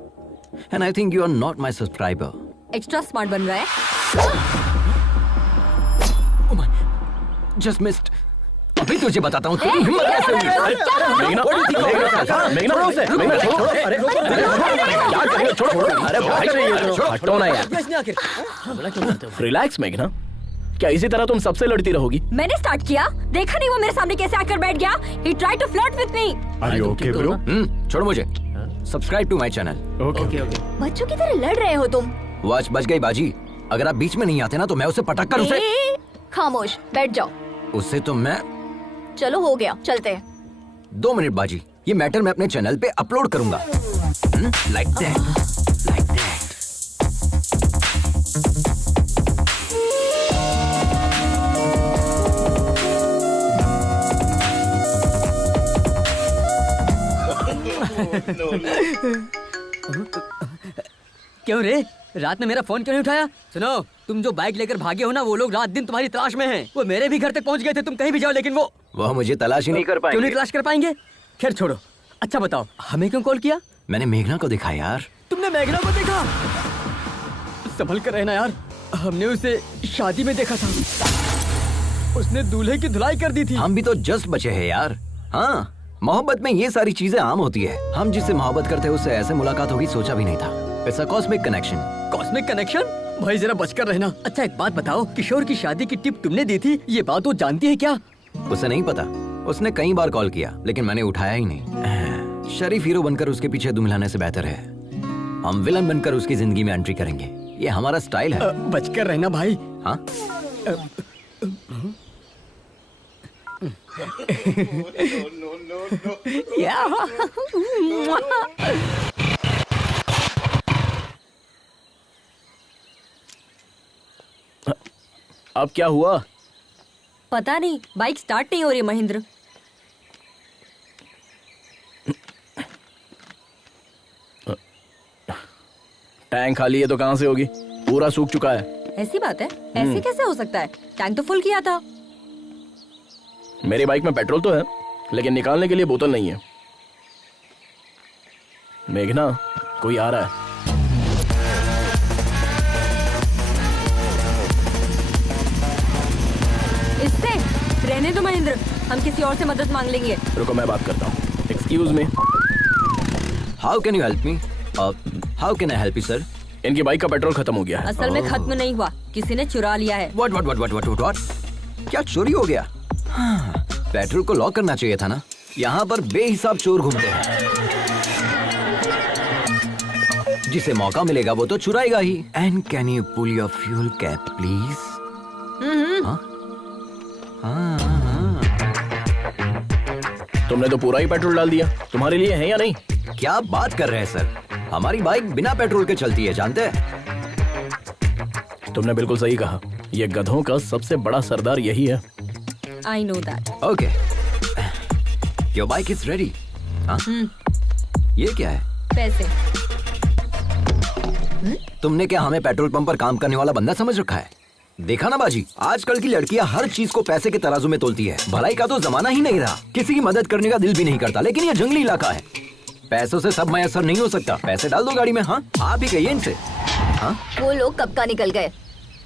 and I think you are not my subscriber. Extra smart बन रहा है। Oh my, just missed. अभी तुझे बताता हूँ तेरी हिम्मत कैसे हुई। हटो ना यार। रिलैक्स मेघना, क्या इसी तरह तुम सबसे लड़ती रहोगी? मैंने स्टार्ट किया, देखा नहीं वो मेरे सामने कैसे आकर बैठ गया। He tried to flirt with me. Are you okay, bro? छोड़ मुझे। Subscribe to my channel. Okay. बच्चों की तरह लड़ रहे हो तुम। वॉच बच गई बाजी, अगर आप बीच में नहीं आते ना तो मैं उसे पटक कर उसे। खामोश बैठ जाओ। उससे तो मैं। चलो हो गया, चलते हैं। 2 मिनट बाजी, ये मैटर मैं अपने चैनल पे अपलोड करूंगा। Like that, like that. क्यों रे, रात में मेरा फोन क्यों नहीं उठाया? सुनो, तुम जो बाइक लेकर भागे हो ना, वो लोग रात दिन तुम्हारी तलाश में हैं। वो मेरे भी घर तक पहुंच गए थे, तुम कहीं भी जाओ, लेकिन वो मुझे तलाश ही नहीं कर पाएंगे। क्यों नहीं तलाश कर पाएंगे? खैर छोड़ो, अच्छा बताओ, हमें क्यों कॉल किया? मैंने मेघना को देखा यार। तुमने मेघना को देखा? संभल कर रहना यार, हमने उसे शादी में देखा था, उसने दूल्हे की धुलाई कर दी थी। हम भी तो जस्ट बचे हैं यार। हाँ, मोहब्बत में ये सारी चीजें आम होती है। हम जिससे मोहब्बत करते हैं उससे ऐसे मुलाकात होगी सोचा भी नहीं था। It's a cosmic connection. Cosmic connection? भाई जरा बचकर रहना। अच्छा एक बात बताओ, किशोर की शादी की टिप तुमने दी थी, ये बात वो जानती है क्या? उसे नहीं पता, उसने कई बार कॉल किया लेकिन मैंने उठाया ही नहीं। शरीफ हीरो बनकर उसके पीछे दुम हिलाने से बेहतर है हम विलन बनकर उसकी जिंदगी में एंट्री करेंगे। ये हमारा स्टाइल है। बचकर रहना भाई। हाँ अब क्या हुआ? पता नहीं, बाइक स्टार्ट नहीं हो रही महेंद्र। टैंक खाली है तो कहां से होगी? पूरा सूख चुका है। ऐसी बात है? ऐसे कैसे हो सकता है? टैंक तो फुल किया था। मेरी बाइक में पेट्रोल तो है लेकिन निकालने के लिए बोतल नहीं है। मेघना, कोई आ रहा है। इससे रहने दो महेंद्र, हम किसी और से मदद मांग लेंगे। रुको मैं बात करता हूँ। Excuse me, how can you help me? How can I help you sir? इनकी बाइक का पेट्रोल खत्म हो गया है। असल में खत्म नहीं हुआ, किसी ने चुरा लिया है। व्हाट? क्या चोरी हो गया? हाँ, पेट्रोल को लॉक करना चाहिए था ना। यहाँ पर बेहिसाब चोर घूमते हैं। जिसे मौका मिलेगा वो तो चुराएगा ही। And can you pull your fuel cap please? तुमने तो पूरा ही पेट्रोल डाल दिया, तुम्हारे लिए है या नहीं? क्या बात कर रहे हैं सर, हमारी बाइक बिना पेट्रोल के चलती है, जानते हैं? तुमने बिल्कुल सही कहा, ये गधों का सबसे बड़ा सरदार यही है। I know that. Okay, your bike is ready. ये क्या है? पैसे। तुमने क्या हमें पेट्रोल पंप पर काम करने वाला बंदा समझ रखा है? देखा ना बाजी, आजकल की लड़कियां हर चीज को पैसे के तराजू में तोलती है। भलाई का तो जमाना ही नहीं रहा, किसी की मदद करने का दिल भी नहीं करता। लेकिन ये जंगली इलाका है, पैसों से सब मैसर नहीं हो सकता। पैसे डाल दो गाड़ी में। हाँ, आप ही कहिए इनसे। हाँ, वो लोग कब का निकल गए,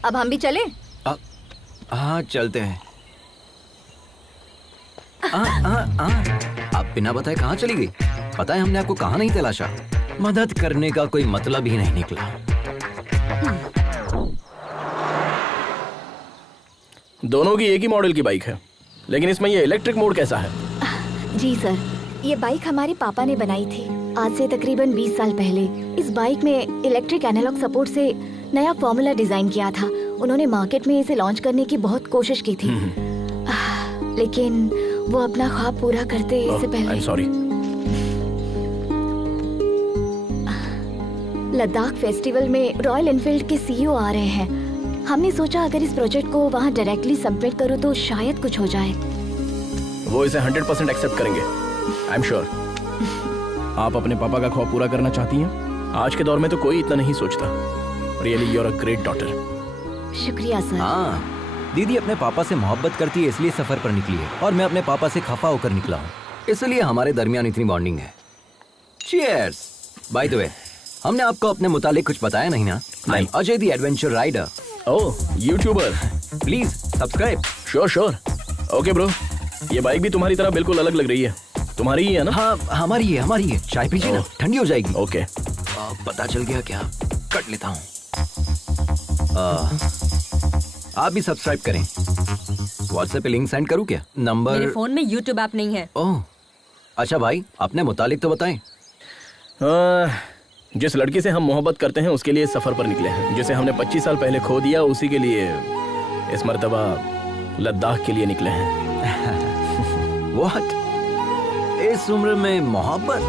अब हम भी चले? हाँ चलते हैं। आप बिना बताए कहाँ चली गई? पता है हमने आपको कहाँ नहीं तलाशा। मदद करने का कोई मतलब ही नहीं निकला। दोनों की एक ही मॉडल की बाइक है, लेकिन इसमें ये इलेक्ट्रिक मोड कैसा है? जी सर, ये बाइक हमारे पापा ने बनाई थी आज से तकरीबन 20 साल पहले। इस बाइक में इलेक्ट्रिक एनालॉग सपोर्ट से नया फॉर्मूला डिजाइन किया था। उन्होंने मार्केट में इसे लॉन्च करने की बहुत कोशिश की थी, लेकिन वो अपना ख्वाब पूरा करते इससे पहले। सॉरी। लद्दाख फेस्टिवल में रॉयल एनफील्ड के सीईओ आ रहे हैं। हमने सोचा अगर इस प्रोजेक्ट को वहाँ डायरेक्टली सबमिट करूँ तो शायद कुछ हो जाए। वो इसे 100% एक्सेप्ट करेंगे, आई एम श्योर। आप अपने पापा का ख्वाब पूरा करना चाहती हैं? आज के दौर में तो कोई इतना नहीं सोचता। Really you are a great daughter. शुक्रिया सर। हाँ, दीदी अपने पापा से मोहब्बत करती है, इसलिए सफर पर निकली है, और मैं अपने पापा से खफा होकर निकला हूँ, इसलिए हमारे दरमियान इतनी बॉन्डिंग है। चीयर्स। बाय द वे, हमने आपको अपने मुतालिक कुछ बताया नहीं ना? I am Ajay the adventure rider. Oh, YouTuber. Please subscribe. Sure. Okay bro, ये बाइक भी तुम्हारी तरह बिल्कुल अलग लग रही है। तुम्हारी ही है ना? हाँ, हमारी है। चाय पीजिए ना, ठंडी हो जाएगी। ओके। पता चल गया क्या? कट लेता हूँ। आप भी सब्सक्राइब करें। व्हाट्सएप पे लिंक सेंड करूँ क्या? नंबर? मेरे फोन में यूट्यूब ऐप नहीं है। ओह, अच्छा भाई, अपने मुतालिक तो बताएं। जिस लड़की से हम मोहब्बत करते हैं उसके लिए सफर पर निकले हैं। जिसे हमने 25 साल पहले खो दिया, उसी के लिए इस मर्तबा लद्दाख के लिए निकले हैं। What? इस उम्र में मोहब्बत?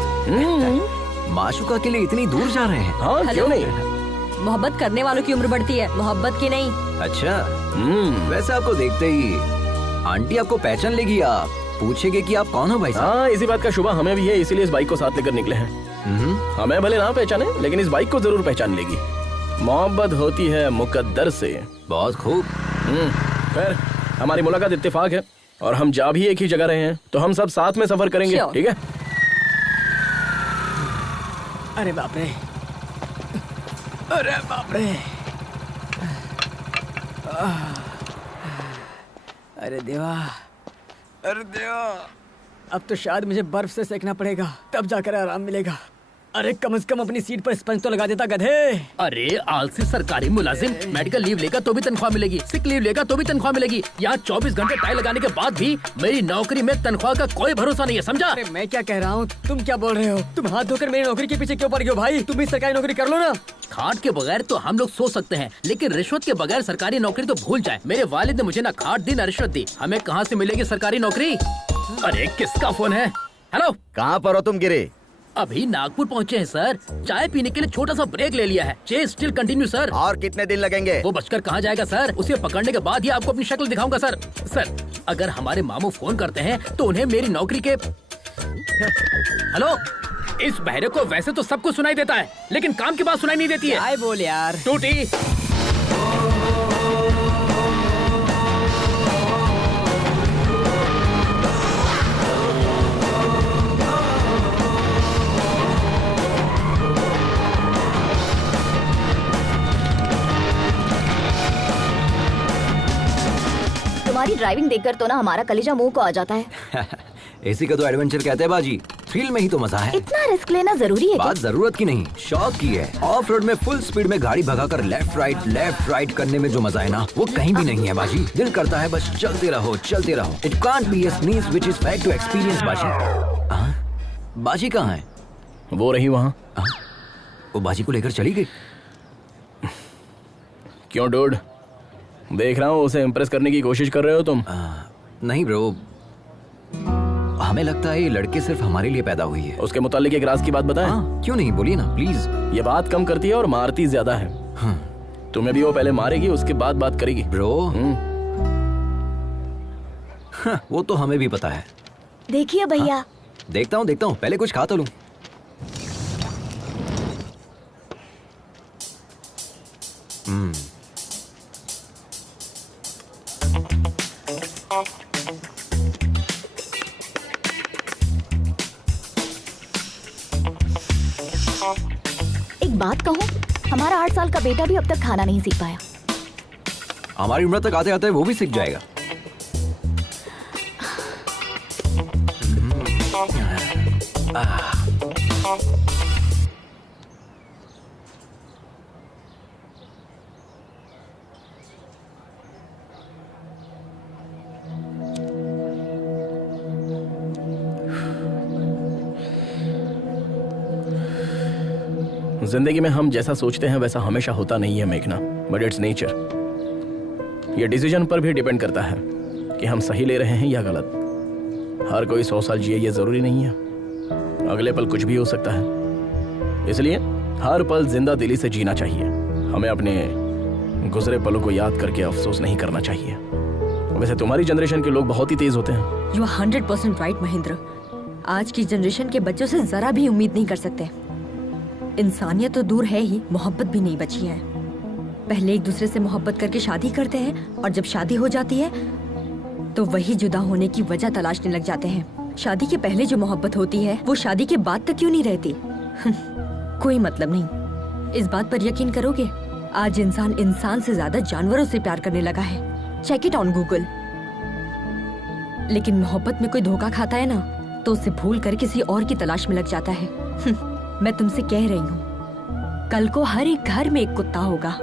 माशुका के लिए इतनी दूर जा रहे हैं? हाँ, क्यों नहीं? मोहब्बत करने वालों की उम्र बढ़ती है, मोहब्बत की नहीं। अच्छा। वैसे आपको देखते ही आंटी आपको पहचान लेगी, आप पूछेगी कि आप कौन हो भाई साहब। हाँ, इसी बात का शुबा हमें भी है, इसीलिए इस बाइक को साथ लेकर निकले हैं। हमें भले ना पहचाने, लेकिन इस बाइक को जरूर पहचान लेगी। मोहब्बत होती है मुकद्दर से। बहुत खूब। खैर, हमारी मुलाकात इत्तेफाक है और हम जा भी एक ही जगह रहे हैं, तो हम सब साथ में सफर करेंगे, ठीक है? अरे बाप रे, अरे बाप रे, अरे देवा, अरे देवा, अब तो शायद मुझे बर्फ से सेकना पड़ेगा, तब जाकर आराम मिलेगा। अरे कम से कम अपनी सीट पर स्पंज तो लगा देता गधे। अरे आलसी सरकारी मुलाजिम, मेडिकल लीव लेगा तो भी तनख्वाह मिलेगी, सिक लीव लेगा तो भी तनख्वाह मिलेगी। यहाँ 24 घंटे टाई लगाने के बाद भी मेरी नौकरी में तनख्वाह का कोई भरोसा नहीं है, समझा? अरे मैं क्या कह रहा हूँ, तुम क्या बोल रहे हो? तुम हाथ धोकर मेरी नौकरी के पीछे क्यों पड़ गए हो भाई? तुम भी सरकारी नौकरी कर लो ना। खाट के बगैर तो हम लोग सोच सकते हैं, लेकिन रिश्वत के बगैर सरकारी नौकरी तो भूल जाए। मेरे वालिद ने मुझे ना खाट दी ना रिश्वत दी, हमें कहाँ से मिलेगी सरकारी नौकरी? अरे किसका फोन है? हेलो, कहाँ पर हो तुम गिरे? अभी नागपुर पहुँचे हैं सर, चाय पीने के लिए छोटा सा ब्रेक ले लिया है। Chase still continue sir. और कितने दिन लगेंगे? वो बचकर कहाँ जाएगा सर, उसे पकड़ने के बाद ही आपको अपनी शक्ल दिखाऊंगा सर। सर, अगर हमारे मामू फोन करते हैं तो उन्हें मेरी नौकरी के हेलो, इस बहरे को वैसे तो सब कुछ सुनाई देता है, लेकिन काम की बात सुनाई नहीं देती है। आए बोल यार टूटी। तुम्हारी ड्राइविंग देखकर तो ना हमारा कलेजा मुंह को आ जाता है। इसी का तो एडवेंचर कहते हैं बाजी, थ्रिल में ही तो मजा है। इतना रिस्क लेना जरूरी है? बात जरूरत की नहीं, शौक की है। ऑफ रोड में फुल स्पीड में गाड़ी भगाकर लेफ्ट राइट करने में जो मजा है ना, वो कहीं भी नहीं है बाजी। दिल करता है बस चलते रहो। It can't be a sneeze which is fact to experience बाजी। बाजी कहाँ है? वो रही वहाँ। वो बाजी को लेकर चली गई। क्यों डूड, देख रहा हूँ उसे इम्प्रेस करने की कोशिश कर रहे हो तुम। नहीं ब्रो, हमें लगता है ये लड़के सिर्फ हमारे लिए पैदा हुई है। उसके मुतालिक एक राज की बात बताएं? क्यों नहीं, बोलिए ना प्लीज। ये बात कम करती है और मारती ज्यादा है। तुम्हें भी वो पहले मारेगी, उसके बाद बात करेगी। ब्रो वो तो हमें भी पता है। देखिए भैया। देखता हूँ, पहले कुछ खा तो लूं। एक बात कहूँ, हमारा 8 साल का बेटा भी अब तक खाना नहीं सीख पाया। हमारी उम्र तक आते आते वो भी सीख जाएगा। जिंदगी में हम जैसा सोचते हैं वैसा हमेशा होता नहीं है मेघना, बट इट्स नेचर। ये डिसीजन पर भी डिपेंड करता है कि हम सही ले रहे हैं या गलत। हर कोई 100 साल जिए ये जरूरी नहीं है, अगले पल कुछ भी हो सकता है। इसलिए हर पल जिंदा दिली से जीना चाहिए। हमें अपने गुजरे पलों को याद करके अफसोस नहीं करना चाहिए। वैसे तुम्हारी जनरेशन के लोग बहुत ही तेज होते हैं। You are 100% right Mahendra. आज की जनरेशन के बच्चों से जरा भी उम्मीद नहीं कर सकते। इंसानियत तो दूर है ही, मोहब्बत भी नहीं बची है। पहले एक दूसरे से मोहब्बत करके शादी करते हैं और जब शादी हो जाती है तो वही जुदा होने की वजह तलाशने लग जाते हैं। शादी के पहले जो मोहब्बत होती है वो शादी के बाद तक क्यों नहीं रहती? कोई मतलब नहीं। इस बात पर यकीन करोगे, आज इंसान से ज्यादा जानवरों से प्यार करने लगा है। Check it on Google. लेकिन मोहब्बत में कोई धोखा खाता है ना, तो उसे भूल कर किसी और की तलाश में लग जाता है। मैं तुमसे कह रही हूँ, कल को हर एक घर में एक कुत्ता होगा,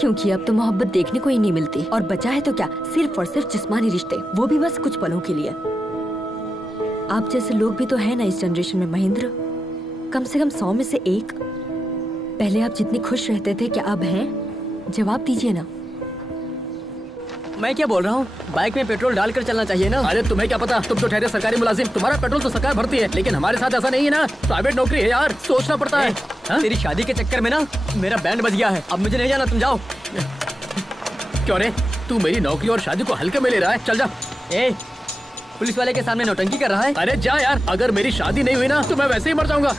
क्योंकि अब तो मोहब्बत देखने को ही नहीं मिलती। और बचा है तो क्या, सिर्फ और सिर्फ जिस्मानी रिश्ते, वो भी बस कुछ पलों के लिए। आप जैसे लोग भी तो है ना इस जनरेशन में महेंद्र, कम से कम 100 में से एक। पहले आप जितने खुश रहते थे, क्या अब हैं? जवाब दीजिए ना। मैं क्या बोल रहा हूँ, बाइक में पेट्रोल डालकर चलना चाहिए ना। अरे तुम्हें क्या पता, तुम तो ठहरे सरकारी मुलाजिम, तुम्हारा पेट्रोल तो सरकार भरती है, लेकिन हमारे साथ ऐसा नहीं है ना। प्राइवेट नौकरी है यार, सोचना पड़ता है। तेरी शादी के चक्कर में ना मेरा बैंड बज गया है, अब मुझे नहीं जाना, तुम जाओ। क्यों रे, तू मेरी नौकरी और शादी को हल्के में ले रहा है? चल जा। पुलिस वाले के सामने नौटंकी कर रहा है। अरे जा यार, अगर मेरी शादी नहीं हुई ना तो मैं वैसे ही मर जाऊंगा।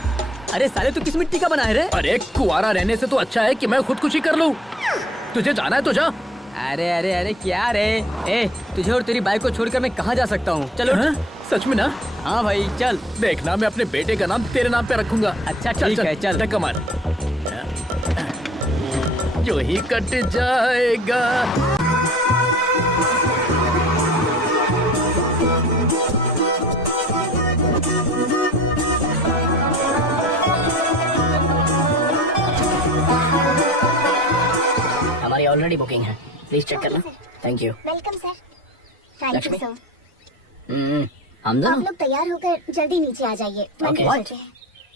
अरे साले, तू किस मिट्टी का बना है रे? अरे कुआरा रहने से तो अच्छा है कि मैं खुदकुशी कर लूं। तुझे जाना है तो जा। अरे अरे अरे क्या रे, तुझे और तेरी बाइक को छोड़कर मैं कहाँ जा सकता हूँ? चलो। सच में ना? हाँ भाई चल। देखना, मैं अपने बेटे का नाम तेरे नाम पे रखूंगा। अच्छा ठीक है, चल। कमाल, जो ही कट जाएगा। हमारी ऑलरेडी बुकिंग है, प्लीज चेक करना। Thank you. Welcome sir. Thank you sir. हम दोनों आप लोग तैयार होकर जल्दी नीचे आ जाइए। मंदिर चलते हैं।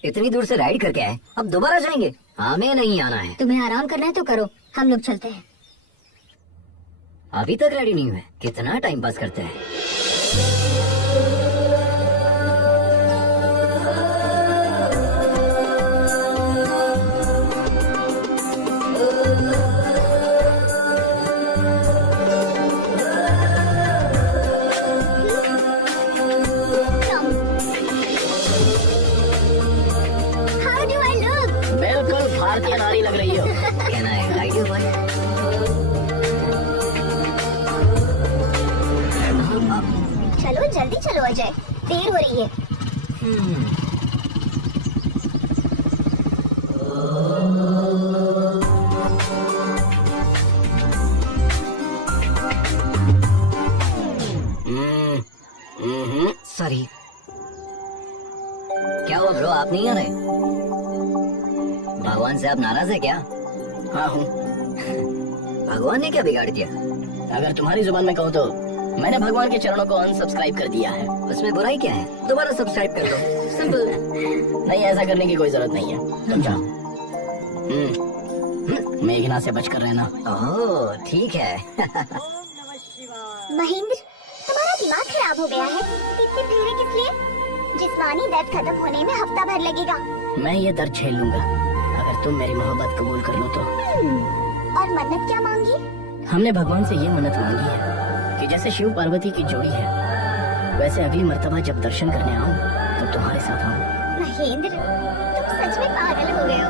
इतनी दूर से राइड करके आए, अब दोबारा जाएंगे? हमें नहीं आना है। तुम्हें आराम करना है तो करो, हम लोग चलते हैं। अभी तक रेडी नहीं हुए, कितना टाइम पास करते हैं। बिल्कुल भारतीय नारी लग रही हो। Can I guide you, boy? चलो जल्दी चलो अजय, देर हो रही है। सॉरी। क्या हुआ ब्रो, आप नहीं आ रहे? भगवान से आप नाराज है क्या? हाँ हूँ। भगवान ने क्या बिगाड़ दिया? अगर तुम्हारी जुबान में कहूँ तो मैंने भगवान के चरणों को अनसब्सक्राइब कर दिया है। उसमें बुराई क्या है? दोबारा सब्सक्राइब कर दो। सिंपल। नहीं, ऐसा करने की कोई जरूरत नहीं है, समझा? मेघना से बचकर रहना। ओह ठीक है। महेंद्र, तुम्हारा दिमाग खराब हो गया है। इतने फेरे किस लिए? जिस्मानी दर्द खत्म होने में हफ्ता भर लगेगा। मैं ये दर्द झेल लूंगा अगर तुम मेरी मोहब्बत कबूल कर लो तो। और मन्नत क्या मांगी? हमने भगवान से ये मन्नत मांगी है कि जैसे शिव पार्वती की जोड़ी है वैसे अगली मर्तबा जब दर्शन करने आऊं तो तुम्हारे साथ आऊं। महेंद्र, तुम सच में पागल हो गए हो।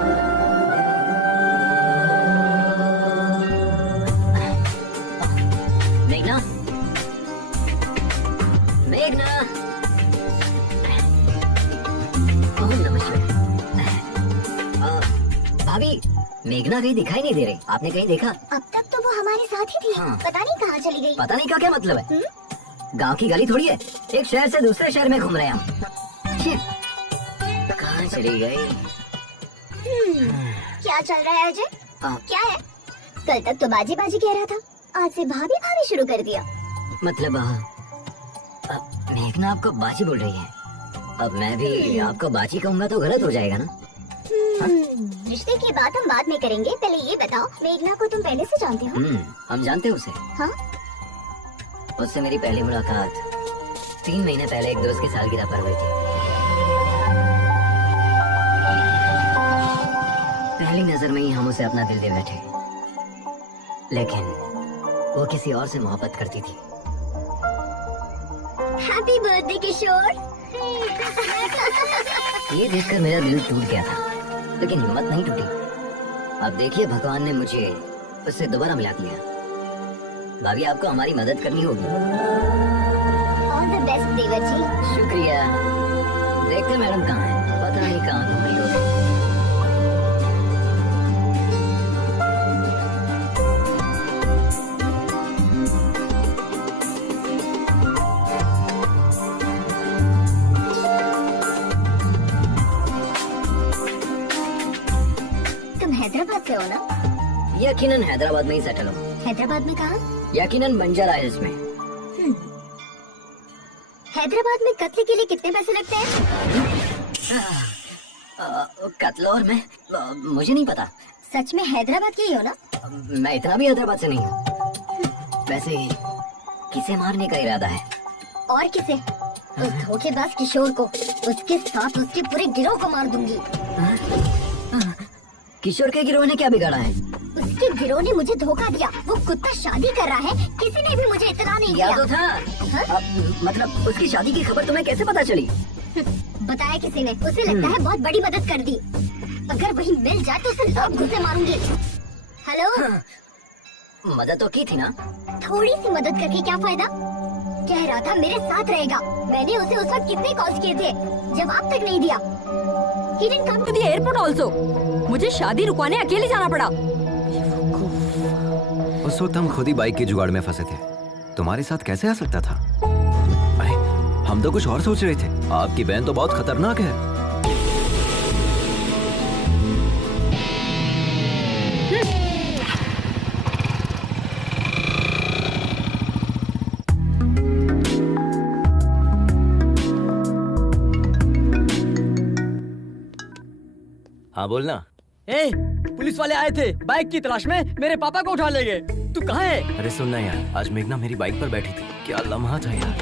मेघना, मेघना। ओह नमस्कार। भाभी, मेघना कहीं दिखाई नहीं दे रही, आपने कहीं देखा? अब तक तो वो हमारे साथ ही थी। हाँ। पता नहीं कहाँ चली गई। पता नहीं का क्या मतलब है? गांव की गली थोड़ी है, एक शहर से दूसरे शहर में घूम रहे हैं हम। कहाँ चली गई? क्या चल रहा है अजय? क्या है? कल तक तो बाजी बाजी कह रहा था, आज से भाभी भाभी शुरू कर दिया। मतलब मेघना आपको बाजी बोल रही है, अब मैं भी आपको बाजी कहूँगा तो गलत हो जाएगा ना? रिश्ते की बात हम बाद में करेंगे, पहले ये बताओ मेघना को तुम पहले से जानते हो? हम जानते हैं उसे। हाँ? उससे मेरी पहली मुलाकात 3 महीने पहले एक दोस्त की सालगिरह पर हुई थी। पहली नजर में ही हम उसे अपना दिल दे बैठे, लेकिन वो किसी और से मोहब्बत करती थी। हैप्पी बर्थडे किशोर। ये देखकर मेरा दिल टूट गया था, लेकिन हिम्मत नहीं टूटी। अब देखिए भगवान ने मुझे उससे दोबारा मिला दिया। भाभी, आपको हमारी मदद करनी होगी। ऑल द बेस्ट देवर जी। शुक्रिया। देखते मैडम कहाँ है, पता नहीं कहाँ घूम रही होगी। तुम हैदराबाद से हो ना? यकीनन हैदराबाद में ही सेटल हो। हैदराबाद में कहाँ? यकीनन बंजारा हिल्स में। हैदराबाद में कत्ल के लिए कितने पैसे लगते हैं? कत्ल और मैं मुझे नहीं पता। सच में हैदराबाद के ही हो ना? मैं इतना भी हैदराबाद से नहीं हूँ। वैसे किसे मारने का इरादा है? और किसे? उस धोखेबाज किशोर को, उसके साथ उसके पूरे गिरोह को मार दूंगी। किशोर के गिरोह ने क्या बिगाड़ा है? उसके गिरोह ने मुझे धोखा दिया। वो कुत्ता शादी कर रहा है, किसी ने भी मुझे इतना नहीं किया दिया। तो था। मतलब उसकी शादी की खबर तुम्हें कैसे पता चली? बताया किसी ने। उसे लगता है बहुत बड़ी मदद कर दी। अगर वही मिल जाए तो उसे लाख घुसे मारूंगी। हेलो? मदद तो की थी ना? थोड़ी सी मदद करके क्या फायदा? कह रहा था मेरे साथ रहेगा। मैंने उसे उस वक्त कितने कॉल किए थे, जवाब तक नहीं दिया। He didn't come to the airport also. मुझे शादी रुकवाने अकेले जाना पड़ा। उस वक्त हम खुद ही बाइक के जुगाड़ में फंसे थे, तुम्हारे साथ कैसे आ सकता था? अरे हम तो कुछ और सोच रहे थे। आपकी बहन तो बहुत खतरनाक है। हाँ बोलना। ए, पुलिस वाले आए थे बाइक की तलाश में, मेरे पापा को उठा ले गए। तू कहाँ है? अरे सुनना यार, आज मेघना मेरी बाइक पर बैठी थी, क्या लम्हा था यार।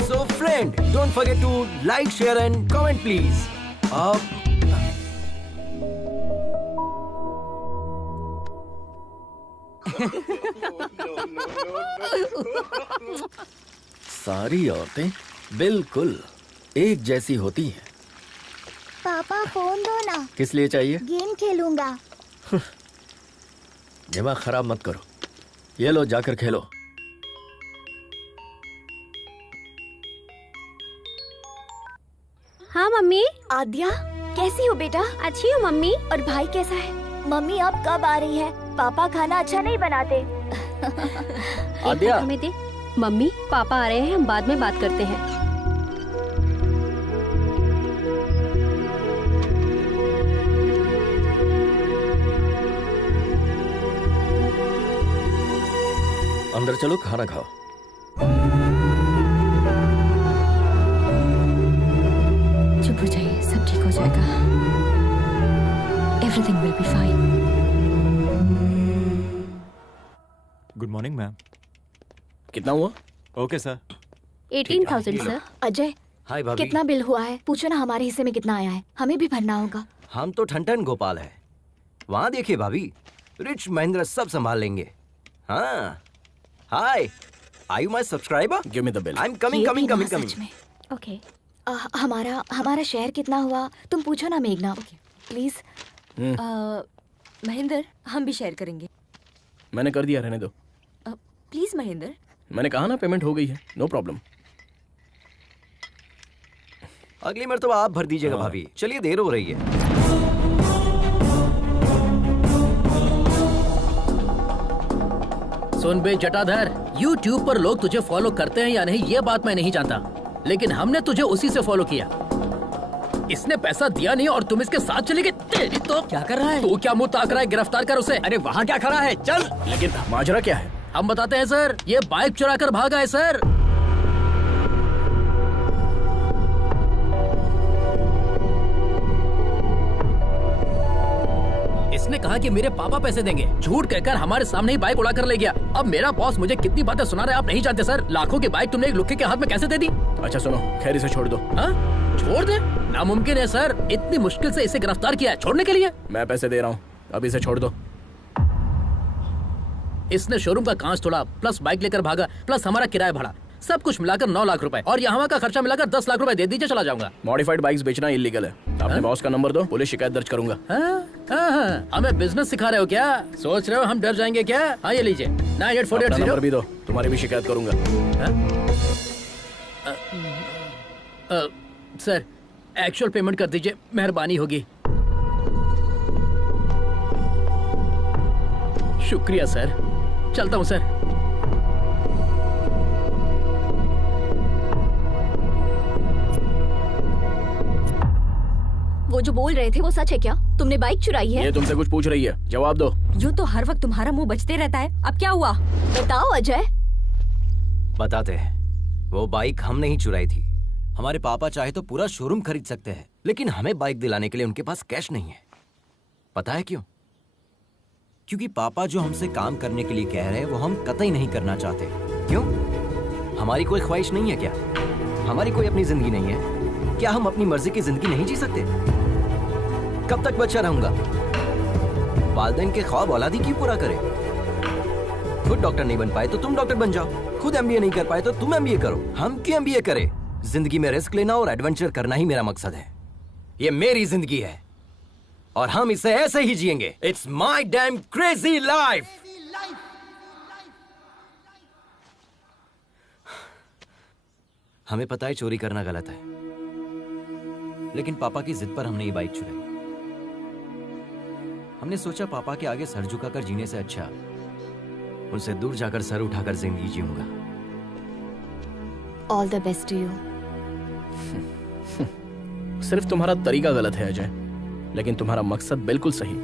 So friend, don't forget to like, share and comment please. सारी औरतें बिल्कुल एक जैसी होती हैं। पापा फोन दो ना। किस लिए चाहिए? गेम खेलूंगा। दिमाग खराब मत करो, ये लो जाकर खेलो। हाँ मम्मी। आद्या, कैसी हो बेटा? अच्छी हूँ मम्मी। और भाई कैसा है? मम्मी अब कब आ रही है? पापा खाना अच्छा नहीं बनाते। आद्या, हमें दे। मम्मी, पापा आ रहे हैं, हम बाद में बात करते हैं। अंदर चलो, खाना खाओ। हो जाइए, सब ठीक हो जाएगा। Everything will be fine. Good morning ma'am. कितना हुआ? Okay sir. 18,000 सर। अजय, हाय भाभी। कितना बिल हुआ है? पूछो ना हमारे हिस्से में कितना आया है, हमें भी भरना होगा। हम तो ठन गोपाल है। वहाँ देखिए भाभी, रिच महेंद्र सब संभाल लेंगे। हाँ। Hi, are you my subscriber? Give me the bill. I am coming coming coming coming. सच में। ओके। हमारा शेयर कितना हुआ तुम पूछो ना मेघना, प्लीज। महेंद्र, हम भी शेयर करेंगे। मैंने कर दिया, रहने दो। प्लीज महेंद्र। मैंने कहा ना पेमेंट हो गई है, नो प्रॉब्लम। अगली मर्तबा आप भर दीजिएगा भाभी। चलिए, देर हो रही है। सुन बे जटाधर, YouTube पर लोग तुझे फॉलो करते हैं या नहीं ये बात मैं नहीं जानता, लेकिन हमने तुझे उसी से फॉलो किया। इसने पैसा दिया नहीं और तुम इसके साथ चली गई। तेरी तो क्या कर रहा है? तू क्या मुंह ताक रहा है? गिरफ्तार कर उसे। अरे वहाँ क्या खड़ा है, चल। लेकिन माजरा क्या है? हम बताते हैं सर, ये बाइक चुरा कर भागा है सर। इसने कहा कि मेरे पापा पैसे देंगे, झूठ कहकर हमारे सामने ही बाइक उड़ा कर ले गया। अब मेरा बॉस मुझे कितनी बातें सुना रहा है आप नहीं जानते सर। लाखों की बाइक तुमने एक लुक्के के हाथ में कैसे दे दी? अच्छा सुनो, खैर इसे छोड़ दो। हाँ? छोड़ दे? नामुमकिन है सर, इतनी मुश्किल से इसे गिरफ्तार किया है, छोड़ने के लिए। मैं पैसे दे रहा हूँ, अब इसे छोड़ दो। इसने शोरूम का कांच तोड़ा, प्लस बाइक लेकर भागा, प्लस हमारा किराया भाड़ा, सब कुछ मिलाकर 9 लाख रुपए, और यहाँ का खर्चा मिलाकर 10 लाख रुपए दे दीजिए, चला जाऊंगा। मॉडिफाइड बाइक्स बेचना इलीगल है। अपने बॉस का नंबर दो, पुलिस शिकायत दर्ज करूंगा। हाँ, हमें बिजनेस सिखा रहे हो क्या? सोच रहे हो हम डर जाएंगे क्या? हाँ ये लीजिए, 9848 नंबर भी दो, तुम्हारी भी शिकायत करूंगा। सर एक्चुअल पेमेंट कर दीजिए, मेहरबानी होगी। शुक्रिया सर, चलता हूँ सर। वो जो बोल रहे थे वो सच है क्या? तुमने बाइक चुराई है? ये तुमसे कुछ पूछ रही है, जवाब दो। यूँ तो हर वक्त तुम्हारा मुंह बचते रहता है, अब क्या हुआ? बताओ अजय। बताते हैं। वो बाइक हम नहीं चुराई थी। हमारे पापा चाहे तो पूरा शोरूम खरीद सकते हैं, लेकिन हमें बाइक दिलाने के लिए उनके पास कैश नहीं है। पता है क्यों? क्योंकि पापा जो हमसे काम करने के लिए कह रहे हैं वो हम कतई नहीं करना चाहते। क्यों? हमारी कोई ख्वाहिश नहीं है क्या? हमारी कोई अपनी जिंदगी नहीं है क्या? हम अपनी मर्जी की जिंदगी नहीं जी सकते? कब तक बच्चा रहूंगा? वालिदैन के ख्वाब औलादी क्यों पूरा करे? खुद डॉक्टर नहीं बन पाए तो तुम डॉक्टर बन जाओ, खुद एमबीए नहीं कर पाए तो तुम एमबीए करो। हम क्यों एमबीए करें? जिंदगी में रिस्क लेना और एडवेंचर करना ही मेरा मकसद है। ये मेरी जिंदगी है और हम इसे ऐसे ही जिएंगे। It's my dam crazy life. हमें पता है चोरी करना गलत है, लेकिन पापा की जिद पर हमने ये बाइक चुराई। हमने सोचा पापा के आगे सर झुकाकर जीने से अच्छा उनसे दूर जाकर सर उठाकर जिंदगी जीऊंगा। All the best to you. सिर्फ तुम्हारा तरीका गलत है अजय, लेकिन तुम्हारा मकसद बिल्कुल सही।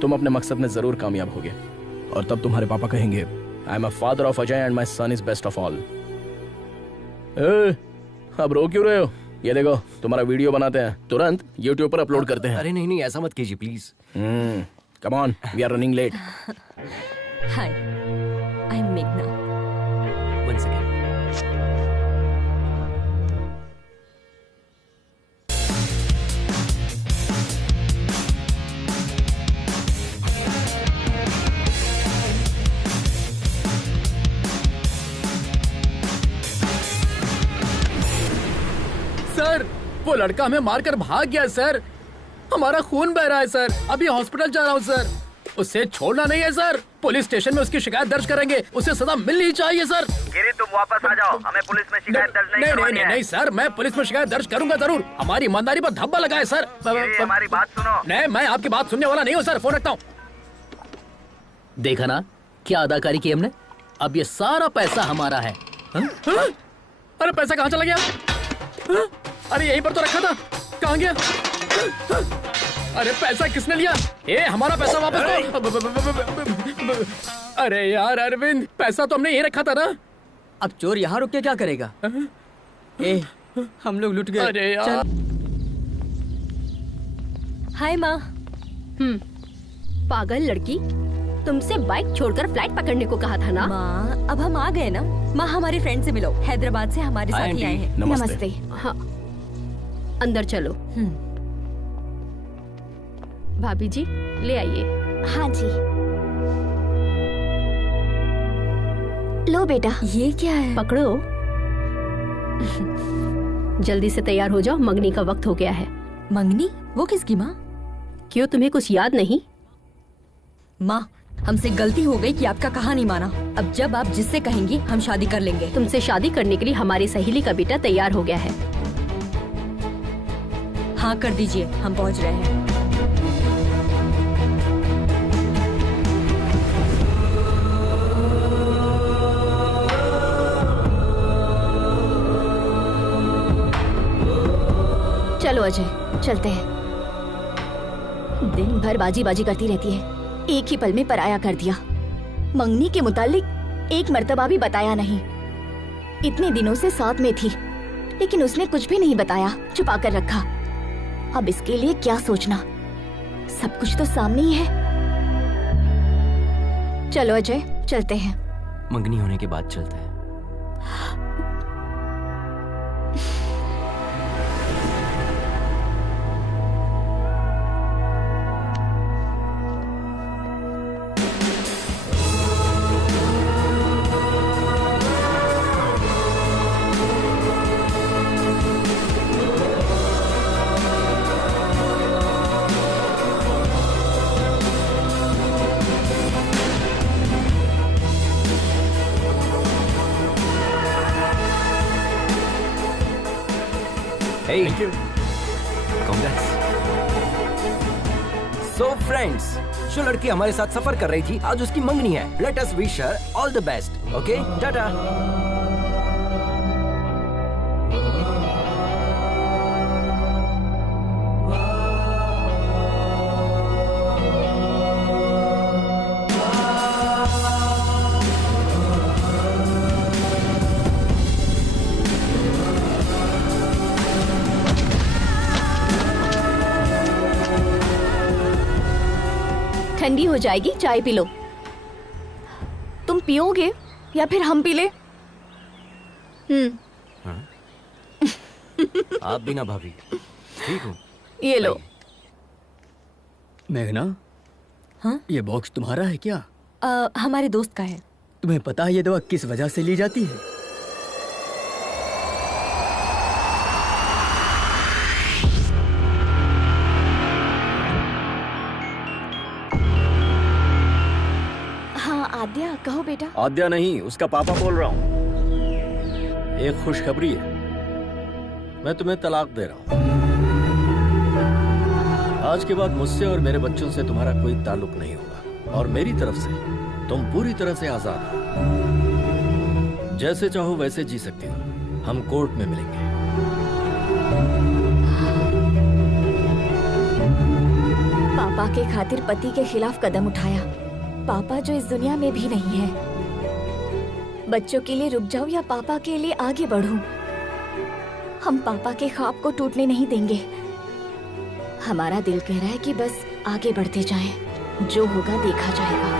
तुम अपने मकसद में जरूर कामयाब होगे और तब तुम्हारे पापा कहेंगे I am a father of Ajay and my son is best of all. अब रो क्यों रहे हो? ये देखो तुम्हारा वीडियो बनाते हैं, तुरंत YouTube पर अपलोड करते हैं। अरे नहीं नहीं, ऐसा मत कीजिए please. Come on, we are running late. Hi, I am मेघना। One second. सर वो लड़का हमें मारकर भाग गया सर, हमारा खून बह रहा है सर, अभी हॉस्पिटल जा रहा हूँ सर। उसे छोड़ना नहीं है सर, पुलिस स्टेशन में उसकी शिकायत दर्ज करेंगे, उसे सजा मिलनी चाहिए सर। गिरी तुम वापस आ जाओ, हमें पुलिस में शिकायत दर्ज नहीं करवानी है। नहीं सर, मैं पुलिस में शिकायत दर्ज करूंगा जरूर, हमारी ईमानदारी पर धब्बा लगा है सर। हमारी बात सुनो। नहीं, मैं आपकी बात सुनने वाला नहीं हूँ सर, फोन रखता हूँ। देखा ना क्या अदाकारी की हमने, अब ये सारा पैसा हमारा है। अरे पैसा कहाँ चला गया? अरे यहीं पर तो रखा था, कहाँ गया? अरे पैसा किसने लिया? हमारा पैसा वापस दो। अरे यार अरविंद, पैसा तो हमने यहीं रखा था ना। अब चोर यहाँ रुक के क्या करेगा? हम लोग लुट गए। अरे यार। हाय माँ। पागल लड़की, तुमसे बाइक छोड़कर फ्लाइट पकड़ने को कहा था ना। माँ अब हम आ गए ना। माँ हमारे फ्रेंड से मिलो, हैदराबाद से हमारे साथ ही आए हैं। नमस्ते। हाँ, अंदर चलो। भाभी जी ले आइए। हाँ जी। लो बेटा। ये क्या है? पकड़ो। जल्दी से तैयार हो जाओ, मंगनी का वक्त हो गया है। मंगनी? वो किसकी माँ? क्यों, तुम्हें कुछ याद नहीं? माँ हमसे गलती हो गई कि आपका कहा नहीं माना। अब जब आप जिससे कहेंगी हम शादी कर लेंगे। तुमसे शादी करने के लिए हमारी सहेली का बेटा तैयार हो गया है। हाँ कर दीजिए, हम पहुँच रहे हैं। चलो अजय, चलते हैं। दिन भर बाजी बाजी करती रहती है, एक ही पल में पराया कर दिया। मंगनी के मुतालिक एक मर्तबा भी बताया नहीं। इतने दिनों से साथ में थी, लेकिन उसने कुछ भी नहीं बताया, छुपा कर रखा। अब इसके लिए क्या सोचना, सब कुछ तो सामने ही है। चलो अजय, चलते हैं। मंगनी होने के बाद चलते हैं। Hey, thank you. Congrats. So friends, जो लड़की हमारे साथ सफर कर रही थी, आज उसकी मंगनी है। Let us wish her all the best. Okay? Tata. ठंडी हो जाएगी, चाय पी लो। तुम पियोगे या फिर हम पी ले? आप भी ना भाभी, ठीक हो? ये लो। मेघना, हाँ? ये बॉक्स तुम्हारा है क्या? हमारे दोस्त का है। तुम्हें पता है ये दवा किस वजह से ली जाती है? आद्या, कहो बेटा। आद्या नहीं, उसका पापा बोल रहा हूँ। एक खुशखबरी है, मैं तुम्हें तलाक दे रहा हूँ। आज के बाद मुझसे और मेरे बच्चों से तुम्हारा कोई ताल्लुक नहीं होगा, और मेरी तरफ से तुम पूरी तरह से आजाद हो। जैसे चाहो वैसे जी सकती हो। हम कोर्ट में मिलेंगे। पापा के खातिर पति के खिलाफ कदम उठाया। पापा जो इस दुनिया में भी नहीं है। बच्चों के लिए रुक जाऊं या पापा के लिए आगे बढ़ूं? हम पापा के ख्वाब को टूटने नहीं देंगे। हमारा दिल कह रहा है कि बस आगे बढ़ते जाएं, जो होगा देखा जाएगा।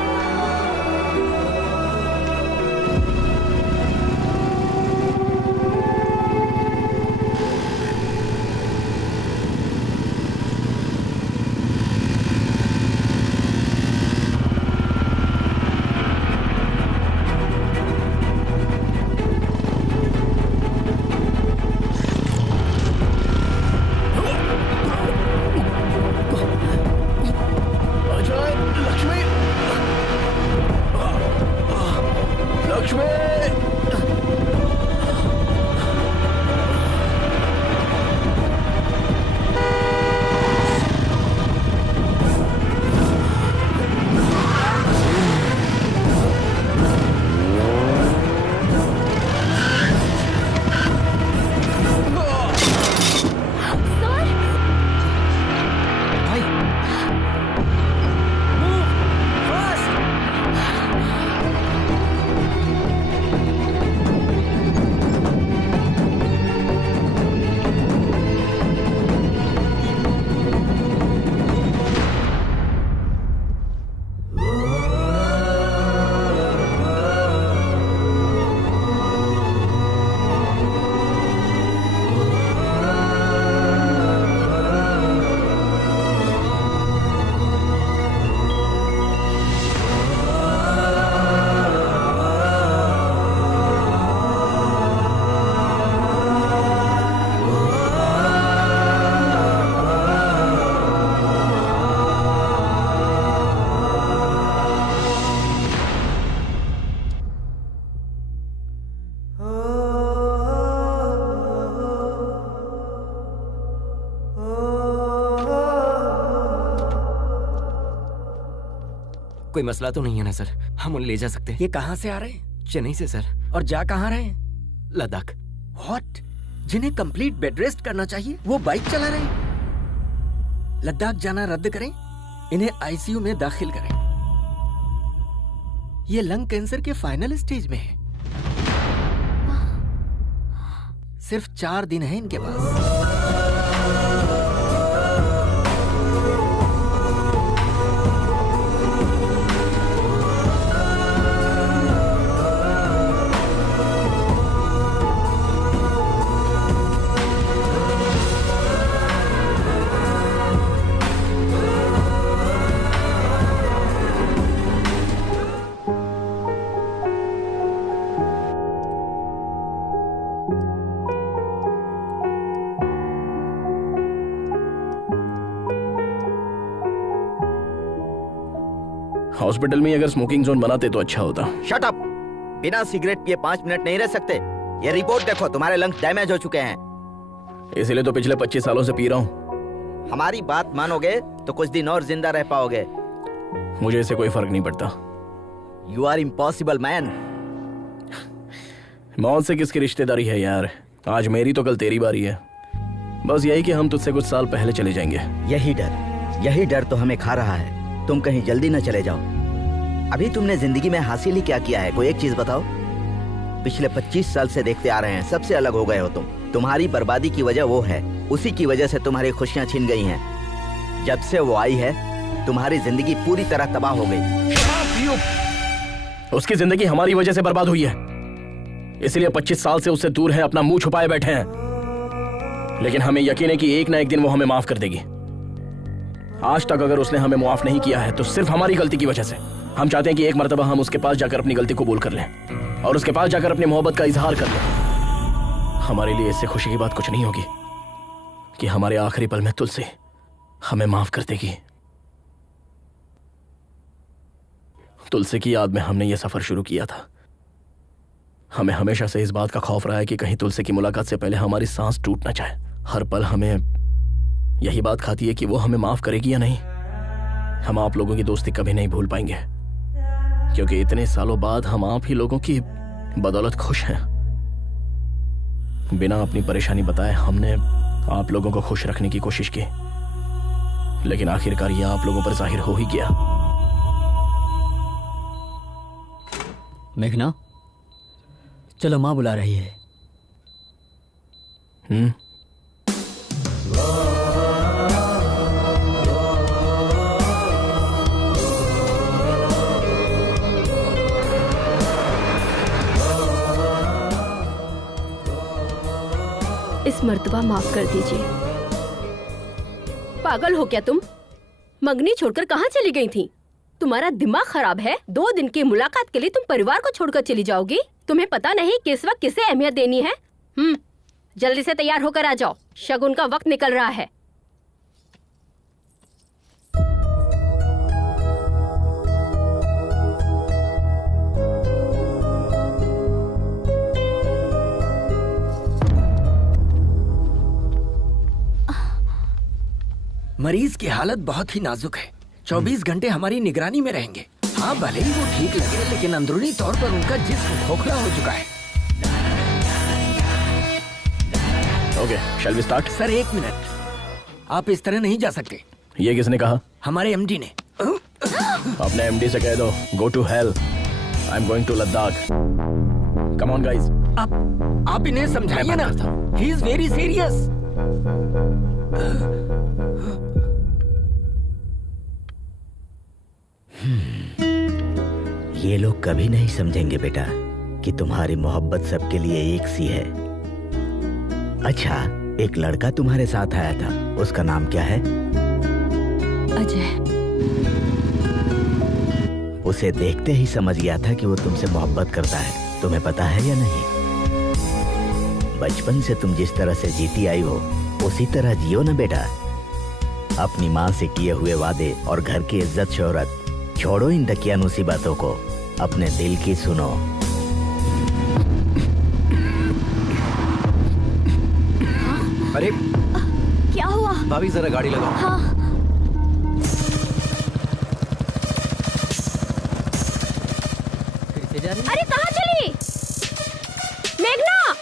कोई मसला तो नहीं है ना सर? हम उन्हें ले जा सकते हैं। ये कहाँ से आ रहे हैं? चेन्नई से सर। और जा कहाँ रहे हैं? लद्दाख। व्हाट? जिन्हें कंप्लीट बेड रेस्ट करना चाहिए वो बाइक चला रहे हैं। लद्दाख जाना रद्द करें, इन्हें आईसीयू में दाखिल करें। ये लंग कैंसर के फाइनल स्टेज में है। सिर्फ 4 दिन है इनके पास। हॉस्पिटल में अगर स्मोकिंग जोन बनाते तो अच्छा होता। Shut up! बिना सिगरेट पिए 5 मिनट नहीं रह सकते। ये रिपोर्ट देखो, तुम्हारे लंग्स डैमेज हो चुके हैं। इसीलिए तो पिछले 25 सालों से पी रहा हूँ। हमारी बात मानोगे तो कुछ दिन और जिंदा रह पाओगे। मुझे इससे कोई फर्क नहीं पड़ता। You are impossible man. मौत से किसकी रिश्तेदारी है यार? आज मेरी तो कल तेरी बारी है। बस यही कि हम तुझसे कुछ साल पहले चले जाएंगे। यही डर तो हमें खा रहा है। तुम कहीं जल्दी न चले जाओ। अभी तुमने जिंदगी में हासिल ही क्या किया है? कोई एक चीज बताओ। पिछले 25 साल से देखते आ रहे हैं, सबसे अलग हो गए हो तुम। तुम्हारी बर्बादी की वजह वो है, उसी की वजह से तुम्हारी खुशियां छिन गई हैं। जब से वो आई है तुम्हारी जिंदगी पूरी तरह तबाह हो गई। उसकी जिंदगी हमारी वजह से बर्बाद हुई है, इसलिए 25 साल से उससे दूर है, अपना मुंह छुपाए बैठे हैं। लेकिन हमें यकीन है कि एक ना एक दिन वो हमें माफ कर देगी। आज तक अगर उसने हमें माफ नहीं किया है तो सिर्फ हमारी गलती की वजह से। हम चाहते हैं कि एक मर्तबा हम उसके पास जाकर अपनी गलती कबूल कर लें और उसके पास जाकर अपनी मोहब्बत का इजहार कर लें। हमारे लिए इससे खुशी की बात कुछ नहीं होगी कि हमारे आखिरी पल में तुलसी हमें माफ कर देगी। तुलसी की याद में हमने ये सफर शुरू किया था। हमें हमेशा से इस बात का खौफ रहा है कि कहीं तुलसी की मुलाकात से पहले हमारी सांस टूट ना जाए। हर पल हमें यही बात खाती है कि वो हमें माफ करेगी या नहीं। हम आप लोगों की दोस्ती कभी नहीं भूल पाएंगे, क्योंकि इतने सालों बाद हम आप ही लोगों की बदौलत खुश हैं। बिना अपनी परेशानी बताए हमने आप लोगों को खुश रखने की कोशिश की, लेकिन आखिरकार यह आप लोगों पर जाहिर हो ही गया। मेघना, चलो माँ बुला रही है। इस मर्तबा माफ कर दीजिए। पागल हो क्या तुम? मंगनी छोड़कर कहाँ चली गई थी? तुम्हारा दिमाग खराब है? 2 दिन की मुलाकात के लिए तुम परिवार को छोड़कर चली जाओगी? तुम्हें पता नहीं किस वक्त किसे अहमियत देनी है? जल्दी से तैयार होकर आ जाओ, शगुन का वक्त निकल रहा है। मरीज की हालत बहुत ही नाजुक है। 24 घंटे हमारी निगरानी में रहेंगे। हाँ, भले ही वो ठीक लगे, लेकिन अंदरूनी तौर पर उनका जिस्म खोखला हो चुका है। Okay, shall we start? Sir 1 minute, आप इस तरह नहीं जा सकते। ये किसने कहा? हमारे एमडी ने। अपने एमडी से कह दो, go to hell, I am going to Ladakh. Come on guys. आप इन्हें समझाइए ना, ही इज वेरी सीरियस। ये लोग कभी नहीं समझेंगे बेटा कि तुम्हारी मोहब्बत सबके लिए एक सी है। अच्छा, एक लड़का तुम्हारे साथ आया था, उसका नाम क्या है? अजय। उसे देखते ही समझ गया था कि वो तुमसे मोहब्बत करता है। तुम्हें पता है या नहीं? बचपन से तुम जिस तरह से जीती आई हो उसी तरह जियो ना बेटा। अपनी माँ से किए हुए वादे और घर की इज्जत शोहरत छोड़ो, इन दकियानूसी बातों को, अपने दिल की सुनो। अरे क्या हुआ? भाभी जरा गाड़ी लगाओ। हाँ। जा रही है? अरे कहाँ चली मेघना?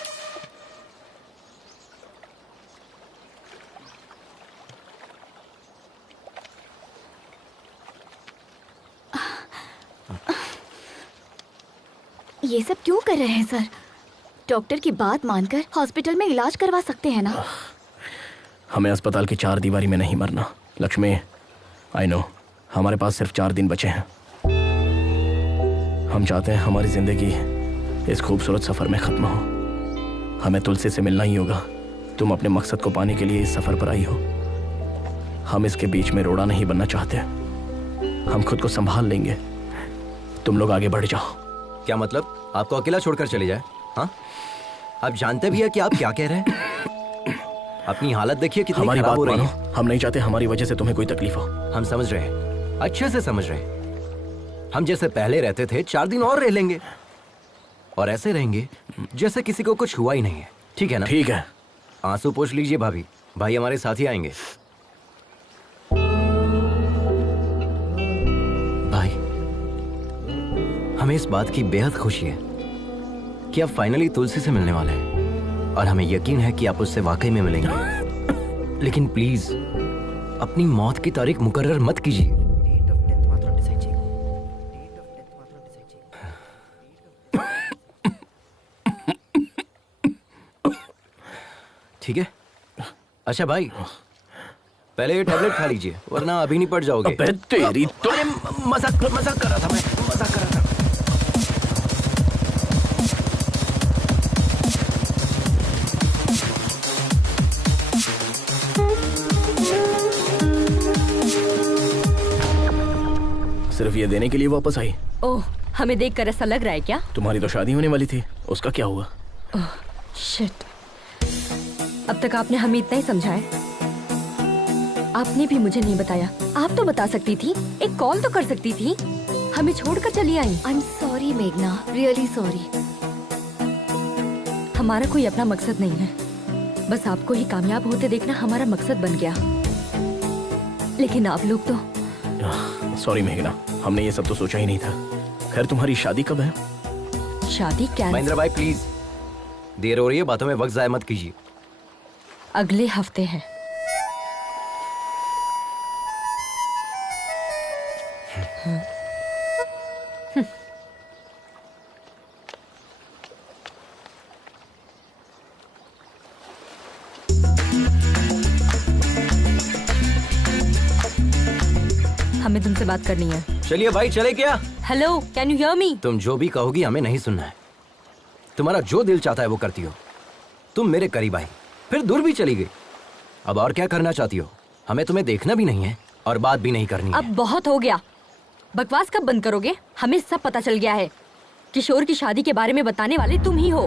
ये सब क्यों कर रहे हैं सर? डॉक्टर की बात मानकर हॉस्पिटल में इलाज करवा सकते हैं ना? हमें अस्पताल की 4 दीवारी में नहीं मरना। लक्ष्मी, आई नो हमारे पास सिर्फ 4 दिन बचे हैं। हम चाहते हैं हमारी जिंदगी इस खूबसूरत सफर में खत्म हो। हमें तुलसी से मिलना ही होगा। तुम अपने मकसद को पाने के लिए इस सफर पर आई हो। हम इसके बीच में रोड़ा नहीं बनना चाहते। हम खुद को संभाल लेंगे। तुम लोग आगे बढ़ जाओ। क्या मतलब? आपको अकेला छोड़कर चले जाए? हाँ, आप जानते भी है कि आप क्या कह रहे हैं? अपनी हालत देखिए कितनी हमारी खराब बात हो रही मानो। है। हम नहीं चाहते हमारी वजह से तुम्हें कोई तकलीफ हो। हम समझ रहे हैं, अच्छे से समझ रहे हैं। हम जैसे पहले रहते थे 4 दिन और रह लेंगे, और ऐसे रहेंगे जैसे किसी को कुछ हुआ ही नहीं है। ठीक है ना? ठीक है। आंसू पोंछ लीजिए भाभी, भाई हमारे साथ ही आएंगे। भाई, हमें इस बात की बेहद खुशी है कि आप फाइनली तुलसी से मिलने वाले हैं, और हमें यकीन है कि आप उससे वाकई में मिलेंगे। लेकिन प्लीज अपनी मौत की तारीख मुकर्रर मत कीजिए। ठीक है? अच्छा भाई, पहले ये टैबलेट खा लीजिए, वरना अभी नहीं पड़ जाओगे। अबे तेरी तो... अरे मजाक कर रहा था मैं, मजाक कर रहा था। सिर्फ ये देने के लिए वापस आई? ओह, हमें देखकर ऐसा लग रहा है क्या? तुम्हारी तो शादी होने वाली थी, उसका क्या हुआ? ओह शिट, अब तक आपने हमें इतना ही समझाया। आपने भी मुझे नहीं बताया। आप तो बता सकती थी, एक कॉल तो कर सकती थी। हमें छोड़कर चली आई। आई एम सॉरी मेघना, रियली सॉरी। हमारा कोई अपना मकसद नहीं है, बस आपको ही कामयाब होते देखना हमारा मकसद बन गया। लेकिन आप लोग तो... सॉरी मेघना, हमने ये सब तो सोचा ही नहीं था। खैर, तुम्हारी शादी कब है? शादी क्या? महेंद्र भाई प्लीज, देर हो रही है, बातों में वक्त जाया मत कीजिए। अगले हफ्ते है। हमें तुमसे बात करनी है। चलिए भाई, चले क्या? Hello, can you hear me? तुम जो भी कहोगी हमें नहीं सुनना है। तुम्हारा जो दिल चाहता है वो करती हो। तुम मेरे करीब आई, फिर दूर भी चली गई। अब और क्या करना चाहती हो? हमें तुम्हें देखना भी नहीं है और बात भी नहीं करनी है। अब बहुत हो गया। बकवास कब बंद करोगे? हमें सब पता चल गया है। किशोर की शादी के बारे में बताने वाले तुम ही हो।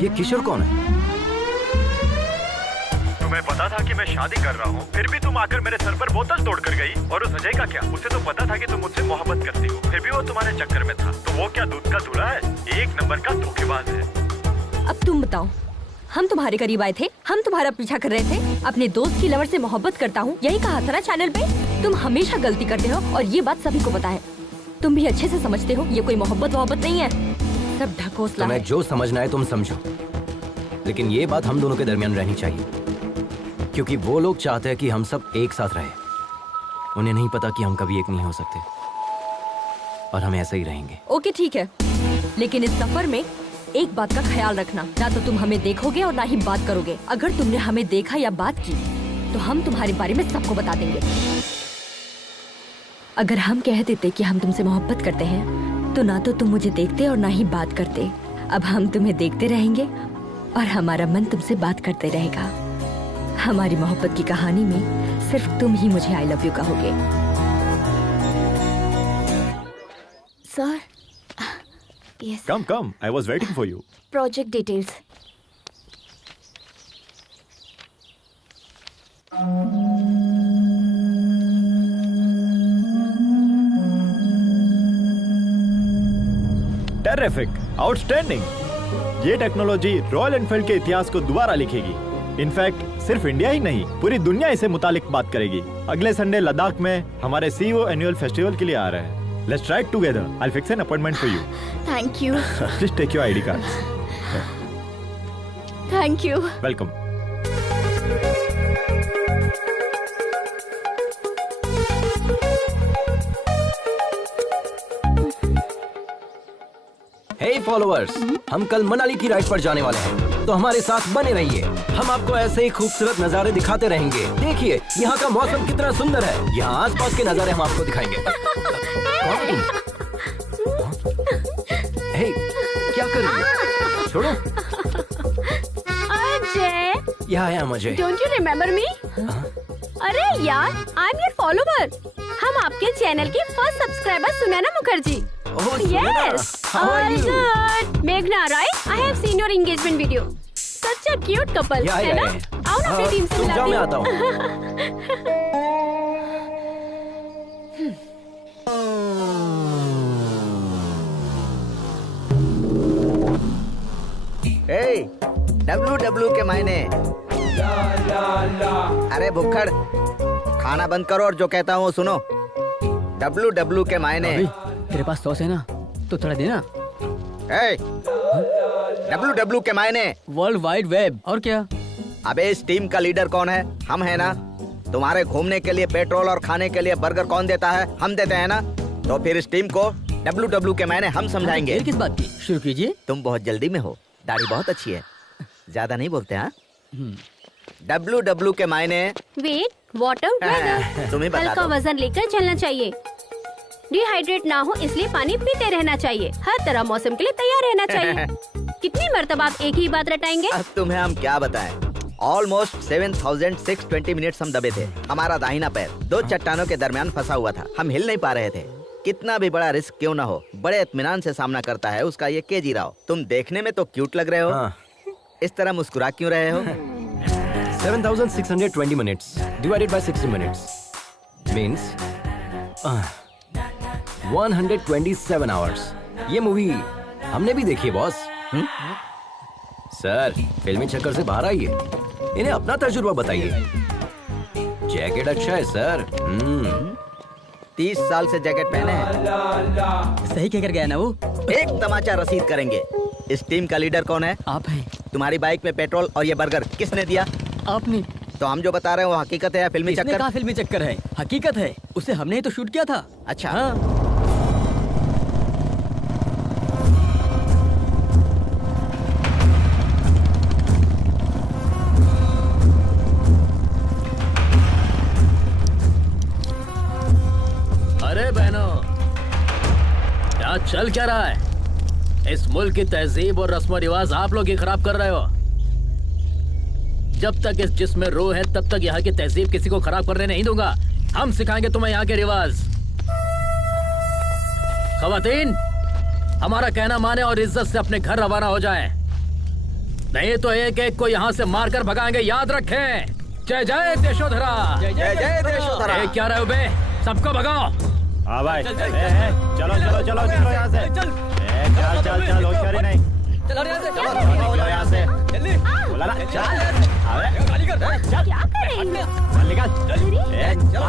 ये किशोर कौन है? तुम्हें पता था कि मैं शादी कर रहा हूँ, फिर भी तुम आकर मेरे सर पर बोतल तोड़ कर गई। और उस अजय का क्या? उसे तो पता था कि तुम मुझसे मोहब्बत करती हो, फिर भी वो तुम्हारे चक्कर में था। तो वो क्या दूध का धूला है? 1 नंबर का धोखेबाज है। अब तुम बताओ, हम तुम्हारे करीब आए थे, हम तुम्हारा पीछा कर रहे थे। अपने दोस्त की लवर से मोहब्बत करता हूँ, यही कहा था ना चैनल पे। तुम हमेशा गलती करते हो और ये बात सभी को पता है। तुम भी अच्छे से समझते हो ये कोई मोहब्बत नहीं है, सब ढकोसला है। तुम्हें जो समझना है तुम समझो, लेकिन ये बात हम दोनों के दरमियान रहनी चाहिए, क्योंकि वो लोग चाहते हैं कि हम सब एक साथ रहे। उन्हें नहीं पता कि हम कभी एक नहीं हो सकते, और हम ऐसे ही रहेंगे। ओके ठीक है, लेकिन इस सफर में एक बात का ख्याल रखना, ना तो तुम हमें देखोगे और ना ही बात करोगे। अगर तुमने हमें देखा या बात की तो हम तुम्हारे बारे में सबको बता देंगे। अगर हम कह देते कि हम तुमसे मोहब्बत करते हैं तो ना तो तुम मुझे देखते और ना ही बात करते। अब हम तुम्हें देखते रहेंगे और हमारा मन तुमसे बात करते रहेगा। हमारी मोहब्बत की कहानी में सिर्फ तुम ही मुझे आई लव यू कहोगे। Sir, yes. Come. I was waiting for you. Project details. Terrific, outstanding. ये टेक्नोलॉजी रॉयल एनफील्ड के इतिहास को दोबारा लिखेगी। इनफैक्ट सिर्फ इंडिया ही नहीं, पूरी दुनिया इसे मुतालिक बात करेगी। अगले संडे लद्दाख में हमारे सीईओ एनुअल फेस्टिवल के लिए आ रहे हैं। Let's try it together. I'll fix an appointment for you. Thank you. Please take your ID cards. Thank you. Welcome. Hey followers, हम कल मनाली की राइड पर जाने वाले हैं, तो हमारे साथ बने रहिए। हम आपको ऐसे ही खूबसूरत नजारे दिखाते रहेंगे। देखिए यहाँ का मौसम कितना सुंदर है। यहाँ आसपास के नजारे हम आपको दिखाएंगे। हे, क्या कर रही है? छोड़ो। अजय, यहाँ आया मुझे। Don't you remember me? अरे यार, I'm your follower. हम आपके चैनल की first subscriber Sunaina Mukherjee. Yes. All good. मेघना, right? I have seen your engagement video. Such a cute couple. है ना? आओ ना अपनी टीम से मिलाती हूँ। मैं आता हूँ। Hey, WW के मायने। अरे भुक्खड़, खाना बंद करो और जो कहता हूँ सुनो। WW के मायने। तेरे पास सॉस है ना, तो थोड़ा देना। Hey, WW के मायने। World wide web. और क्या? अबे इस टीम का लीडर कौन है? हम है ना। तुम्हारे घूमने के लिए पेट्रोल और खाने के लिए बर्गर कौन देता है? हम देते हैं ना। तो फिर इस टीम को WW के मायने हम समझाएंगे। किस बात की? शुरू कीजिए। तुम बहुत जल्दी में हो, दाढ़ी बहुत अच्छी है, ज्यादा नहीं बोलते हाँ? WW के मायने। Wait, water, weather. तुम्हें बता हल्का दो। वजन लेकर चलना चाहिए। डिहाइड्रेट ना हो इसलिए पानी पीते रहना चाहिए। हर तरह मौसम के लिए तैयार रहना चाहिए। कितनी मर्तबा आप एक ही बात रटाएंगे? अब तुम्हें हम क्या बताएं? ऑलमोस्ट 7,620 मिनट्स हम दबे थे। हमारा दाहिना पैर दो चट्टानों के दरमियान फंसा हुआ था। हम हिल नहीं पा रहे थे। कितना भी बड़ा रिस्क क्यों ना हो, बड़े इत्मीनान से सामना करता है उसका ये केजी राव। तुम देखने में तो क्यूट लग रहे हो। हाँ। इस तरह मुस्कुरा क्यों रहे हो? 7,620 minutes divided by 60 minutes means 127 hours. ये मूवी हमने भी देखी है बॉस। सर, फिल्मी चक्कर से बाहर आइए, इन्हें अपना तजुर्बा बताइए। जैकेट अच्छा है सर। 30 साल से जैकेट पहने हैं। सही कह कर गया ना वो। एक तमाचा रसीद करेंगे। इस टीम का लीडर कौन है? आप हैं। तुम्हारी बाइक में पेट्रोल और ये बर्गर किसने दिया? आपने। तो हम जो बता रहे हैं वो हकीकत है या फिल्मी किसने चक्कर? कहा फिल्मी चक्कर है? हकीकत है, उसे हमने ही तो शूट किया था। अच्छा हाँ। अरे बहनों, यहाँ चल क्या रहा है? इस मुल्क की तहजीब और रस्म रिवाज आप लोग ही खराब कर रहे हो। जब तक इस जिस्म में रूह है तब तक यहाँ की तहजीब किसी को खराब करने नहीं दूंगा। हम सिखाएंगे तुम्हें यहाँ के रिवाज। खवातीन, हमारा कहना माने और इज्जत से अपने घर रवाना हो जाएं। नहीं तो एक एक को यहाँ से मारकर भगाएंगे, याद रखें। जय जय देशोधरा। जय जय देशोधरा। क्या रहे हो बे? सबको भगाओ। हाँ भाई, चलो चलो चलो चलो यहाँ से। चल चल चल, होशियारी नहीं। चलो यहाँ से। चलो यहाँ से। जल्दी। बोला ना, चल। अबे गाली कर। चल। क्या कर रहे हैं? चल निकल। चल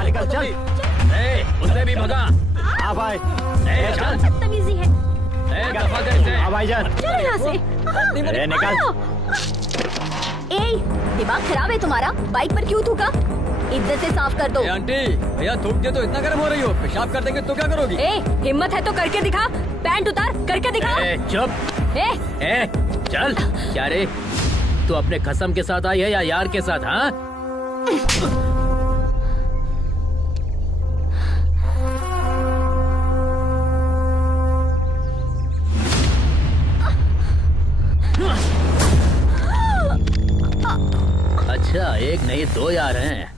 निकल चल। उसे भी भगा। हाँ भाई। चल। बदतमीजी है। दफा कर इसे। हाँ भाईजान। चलो यहाँ से। अरे निकल। ए, दिमाग खराब है तुम्हारा? बाइक पर क्यों थूका? इज्जत से साफ कर दो। आंटी, भैया थूक दिया तो इतना गर्म हो रही हो, पेशाब कर देंगे तो क्या करोगी? ए, हिम्मत है तो करके दिखा। पैंट उतार, करके दिखा। चुप। ए, चल। क्या रे, तू अपने कसम के साथ आई है या यार के साथ? हाँ, अच्छा, एक नहीं दो यार हैं।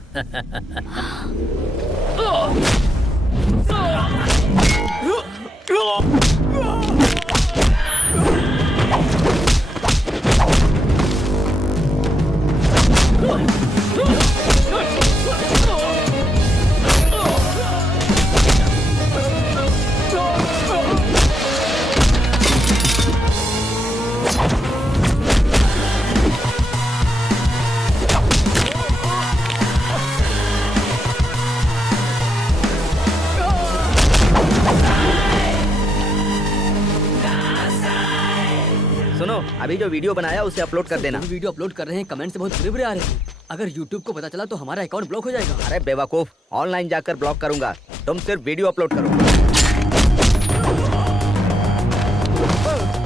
अभी जो वीडियो बनाया उसे अपलोड कर देना। वीडियो अपलोड कर रहे हैं, कमेंट से बहुत बुरे आ रहे हैं। अगर YouTube को पता चला तो हमारा अकाउंट ब्लॉक हो जाएगा। अरे बेवकूफ, ऑनलाइन जाकर ब्लॉक करूंगा, तुम सिर्फ वीडियो अपलोड करो।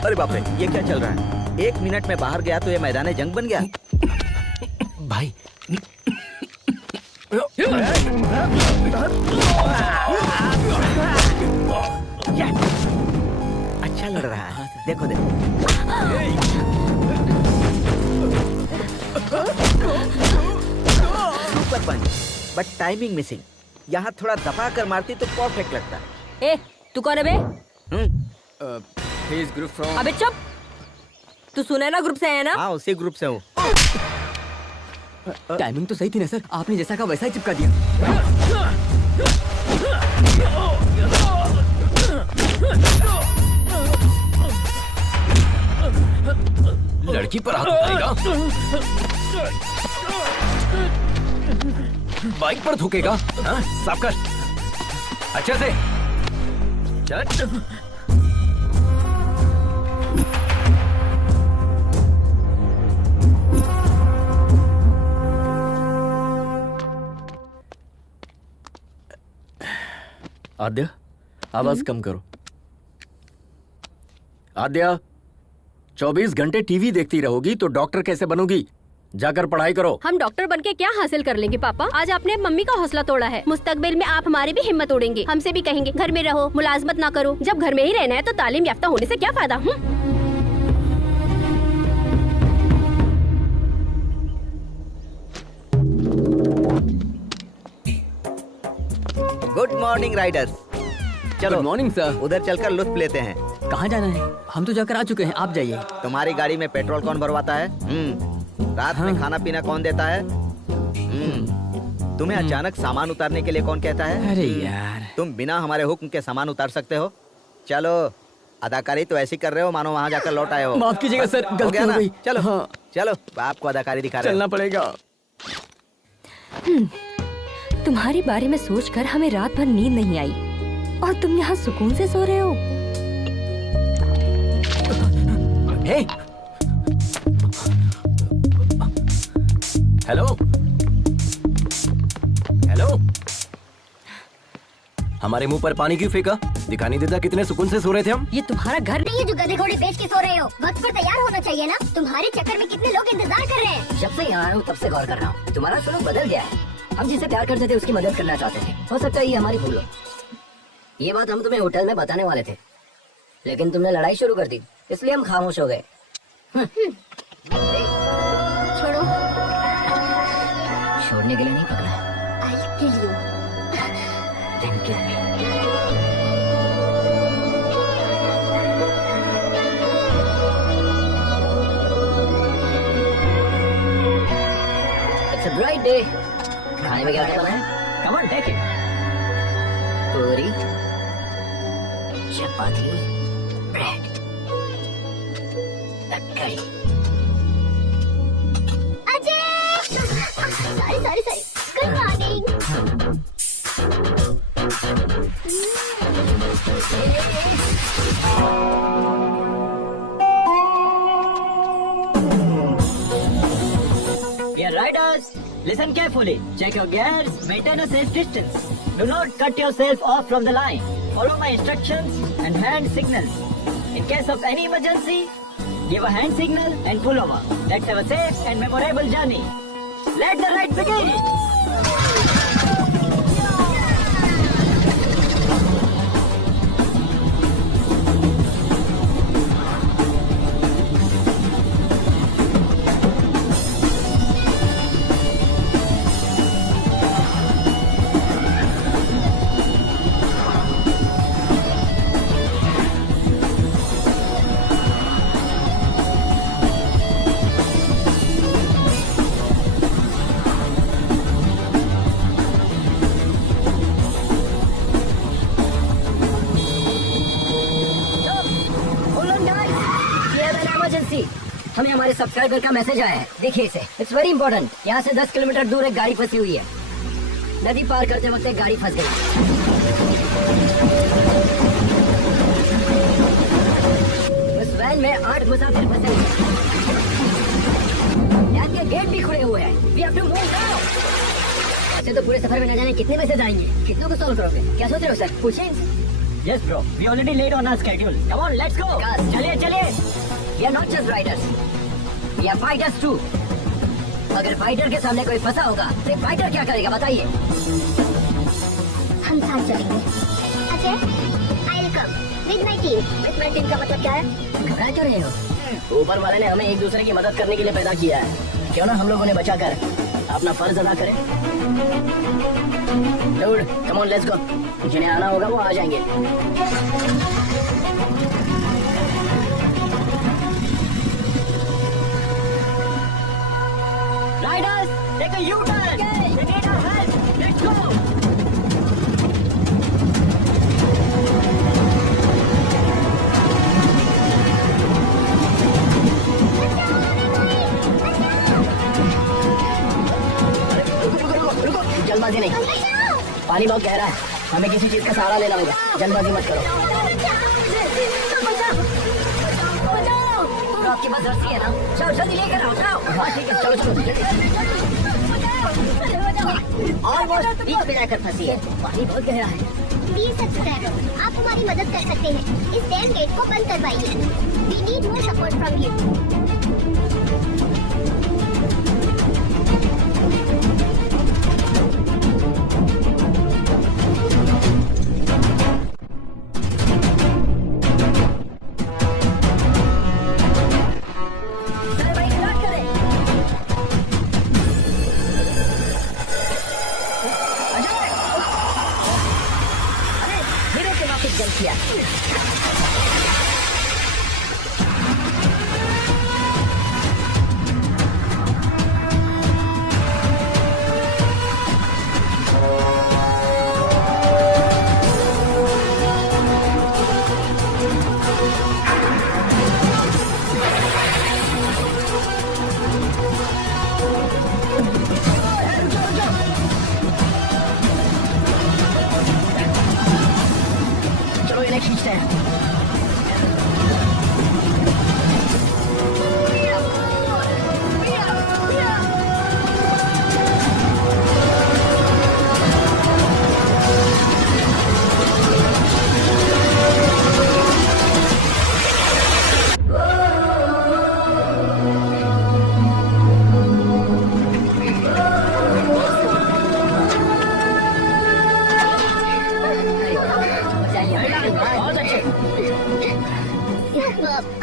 अरे बाप रे, ये क्या चल रहा है? 1 मिनट में बाहर गया तो ये मैदान जंग बन गया। भाई अच्छा लड़ रहा है, देखो देखो। Super punch, but timing missing. यहाँ थोड़ा दबा कर मारती तो परफेक्ट लगता। ए, तू कौन है बे? Group from. अबे चुप, तू सुनैना ग्रुप से है ना? हाँ, उसी ग्रुप से हूँ। टाइमिंग तो सही थी ना सर, आपने जैसा कहा वैसा ही चिपका दिया। लड़की पर हाथ उठाएगा, बाइक पर थूकेगा। हाँ, साफ कर अच्छे से। चल आद्या, आवाज कम करो। आद्या, 24 घंटे टीवी देखती रहोगी तो डॉक्टर कैसे बनोगी? जाकर पढ़ाई करो। हम डॉक्टर बनके क्या हासिल कर लेंगे पापा? आज आपने मम्मी का हौसला तोड़ा है, मुस्तकबिल में आप हमारी भी हिम्मत तोड़ेंगे। हमसे भी कहेंगे घर में रहो, मुलाजमत ना करो। जब घर में ही रहना है तो तालीम याफ्ता होने से क्या फायदा? Good morning Riders. चलो मॉर्निंग सर, उधर चलकर लुत्फ लेते हैं। कहाँ जाना है? हम तो जाकर आ चुके हैं, आप जाइए। तुम्हारी गाड़ी में पेट्रोल कौन भरवाता है? रात में खाना पीना कौन देता है? तुम्हें अचानक सामान उतारने के लिए कौन कहता है? अरे यार, तुम बिना हमारे हुक्म के सामान उतार सकते हो? चलो, अदाकारी तो ऐसी कर रहे हो मानो वहाँ जाकर लौट आए हो। माफ कीजिएगा सर, गलती हो गई। चलो हाँ। चलो, आपको अदाकारी दिखा रहे चलना पड़ेगा। तुम्हारे बारे में सोचकर हमें रात भर नींद नहीं आई और तुम यहाँ सुकून से सो रहे हो। हे, हेलो हेलो, हमारे मुंह पर पानी क्यों फेंका? दिखा नहीं देता कितने सुकून से सो रहे थे हम। ये तुम्हारा घर नहीं है जो गधे घोड़े बेच के सो रहे हो। वक्त पर तैयार होना चाहिए ना। तुम्हारे चक्कर में कितने लोग इंतजार कर रहे हैं। जब से यहाँ आया हूँ तब से गौर कर रहा हूँ, तुम्हारा सलूक बदल गया है। हम जिसे प्यार करते थे उसकी मदद करना चाहते थे। हो सकता है ये हमारी भूल हो। ये बात हम तुम्हें होटल में बताने वाले थे, लेकिन तुमने लड़ाई शुरू कर दी, इसलिए हम खामोश हो गए। छोड़ो। छोड़ने के लिए नहीं पकड़ा। I'll kill you. Then kill me. It's a bright day. खाने में क्या क्या बना है? Come on, take it. पूरी, चपाती, ब्रेड, कड़ी। Ajay! Sorry. Good morning. Dear riders, listen carefully. Check your gears. Maintain a safe distance. Do not cut yourself off from the line. Follow my instructions and hand signals. In case of any emergency, give a hand signal and pull over. Let's have a safe and memorable journey. Let the ride begin. हमें हमारे subscriber का message आया है, देखिए इसे। It's very important. यहाँ से 10 kilometre दूर एक गाड़ी फंसी हुई है। नदी पार करते वक्त एक गाड़ी फंस गई। उस वैन लाइन में 8 मुसाफिर फंसे हुए हैं। यार के गेट भी खुले हुए हैं। We have to move now. ऐसे तो पूरे सफर में न जाने कितने पैसे जाएंगे। कितनों को सॉल्व करोगे? क्या सोच रहे हो सर? पूछें इनसे। Yes bro, we already late on our schedule. Come on, let's go. चलिए चलिए। We are not just riders. We are fighters too. अगर फाइटर के सामने कोई फंसा होगा तो फाइटर क्या करेगा बताइए? हम साथ चलेंगे। Ajay, I'll come with my team. With my team का मतलब क्या है? घबरा क्यों रहे हो? ऊपर वाले ने हमें एक दूसरे की मदद करने के लिए पैदा किया है। क्यों ना हम लोगों ने बचाकर अपना फर्ज अदा करें? Dude, come on, let's go. जिन्हें आना होगा वो आ जाएंगे। Riders, take a U-turn. We need our help. Let's go. रुको, जल्दबाजी नहीं। पानी बहुत गहरा है, हमें किसी चीज का सहारा लेना होगा। जल्दबाजी मत करो। तो आपके पास रस्सी है ना? चलो जल्दी लेकर आओ। हाँ ठीक है, चलो चलो। और वो बीच में जाकर फंसी है। पानी बहुत गहरा है। प्लीज सब्सक्राइबर, आप हमारी मदद कर सकते हैं। इस डैम गेट को बंद करवाइए। We need more support from you.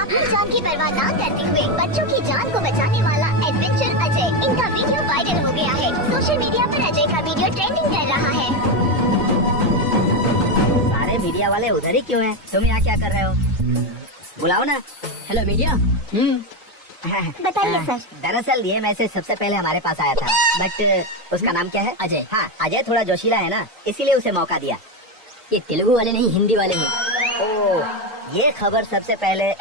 अपनी जान की परवाह ना करते हुए बच्चों की जान को बचाने वाला एडवेंचर अजय, इनका वीडियो वायरल हो गया है। सोशल मीडिया पर अजय का वीडियो ट्रेंडिंग कर रहा है। सारे मीडिया वाले उधर ही क्यों हैं? तुम यहाँ क्या कर रहे हो? बुलाओ ना। Hello media. बताइए सर। दरअसल ये मैसेज सबसे पहले हमारे पास आया था, बट उसका नाम क्या है? अजय। हाँ, अजय थोड़ा जोशीला है ना, इसीलिए उसे मौका दिया। ये तेलुगु वाले नहीं, हिंदी वाले हैं। ओह, ये खबर सबसे पहले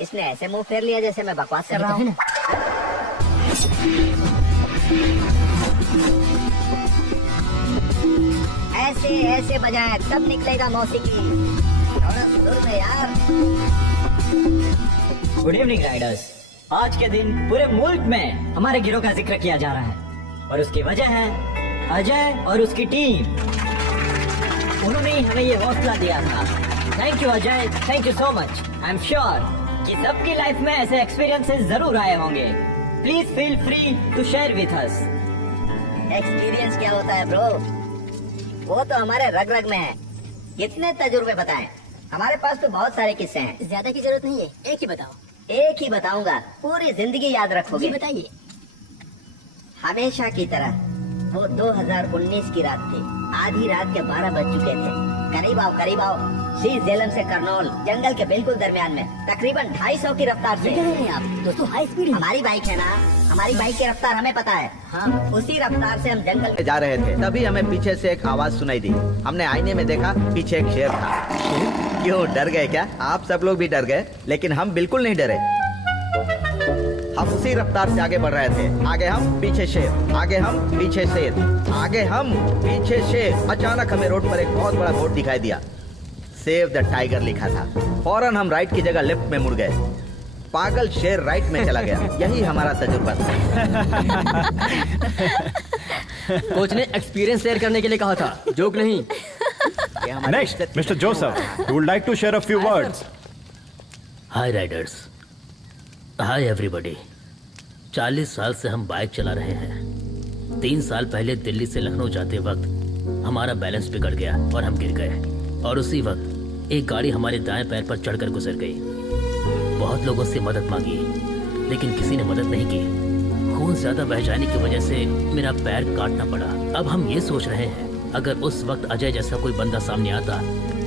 इसने ऐसे मुंह फेर लिया जैसे मैं बकवास कर रहा हूँ। ऐसे ऐसे बजाए तब निकलेगा मौसीकी। थोड़ा सुधर में यार। Good evening Riders. आज के दिन पूरे मुल्क में हमारे गिरोह का जिक्र किया जा रहा है और उसकी वजह है अजय और उसकी टीम। उन्होंने ही हमें ये हौसला दिया था। Thank you Ajay, thank you so much. I am sure कि सबकी लाइफ में ऐसे एक्सपीरियंसेस जरूर आए होंगे। Please feel free to share with us. Experience क्या होता है ब्रो? वो तो हमारे रग रग में है। कितने तजुर्बे बताएं? हमारे पास तो बहुत सारे किस्से हैं। ज्यादा की जरूरत नहीं है, एक ही बताओ। एक ही बताऊंगा, पूरी जिंदगी याद रखोगे। बताइए। हमेशा की तरह वो 2019 की रात थी। आधी रात के 12 बज चुके थे। करीब आओ श्री झेलम से करनौल जंगल के बिल्कुल दरमियान में तकरीबन 250 की रफ्तार से। आप दोस्तों हाई स्पीड। हमारी बाइक है ना, हमारी बाइक की रफ्तार हमें पता है। हाँ, उसी रफ्तार से हम जंगल में जा रहे थे, तभी हमें पीछे से एक आवाज सुनाई दी। हमने आईने में देखा, पीछे एक शेर था। क्यों, डर गए क्या? आप सब लोग भी डर गए, लेकिन हम बिल्कुल नहीं डरे। हम उसी रफ्तार से आगे बढ़ रहे थे। आगे हम, पीछे शेर, आगे हम, पीछे शेर, आगे हम, पीछे शेर। अचानक हमें रोड पर एक बहुत बड़ा बोर्ड दिखाई दिया। सेव द टाइगर लिखा था। फौरन हम राइट की जगह लेफ्ट में मुड़ गए। पागल शेर राइट में चला गया। यही हमारा तजुर्बा था। कोच ने एक्सपीरियंस शेयर करने के लिए कहा था, जोक नहीं। Next mister Joseph, who would like to share a few words? Hi Riders, hi everybody. 40 साल से हम बाइक चला रहे हैं। 3 साल पहले दिल्ली से लखनऊ जाते वक्त हमारा बैलेंस बिगड़ गया और हम गिर गए, और उसी वक्त एक गाड़ी हमारे दाएं पैर पर चढ़कर गुजर गई। बहुत लोगों से मदद मांगी, लेकिन किसी ने मदद नहीं की। खून ज्यादा बह जाने की वजह से मेरा पैर काटना पड़ा। अब हम ये सोच रहे हैं, अगर उस वक्त अजय जैसा कोई बंदा सामने आता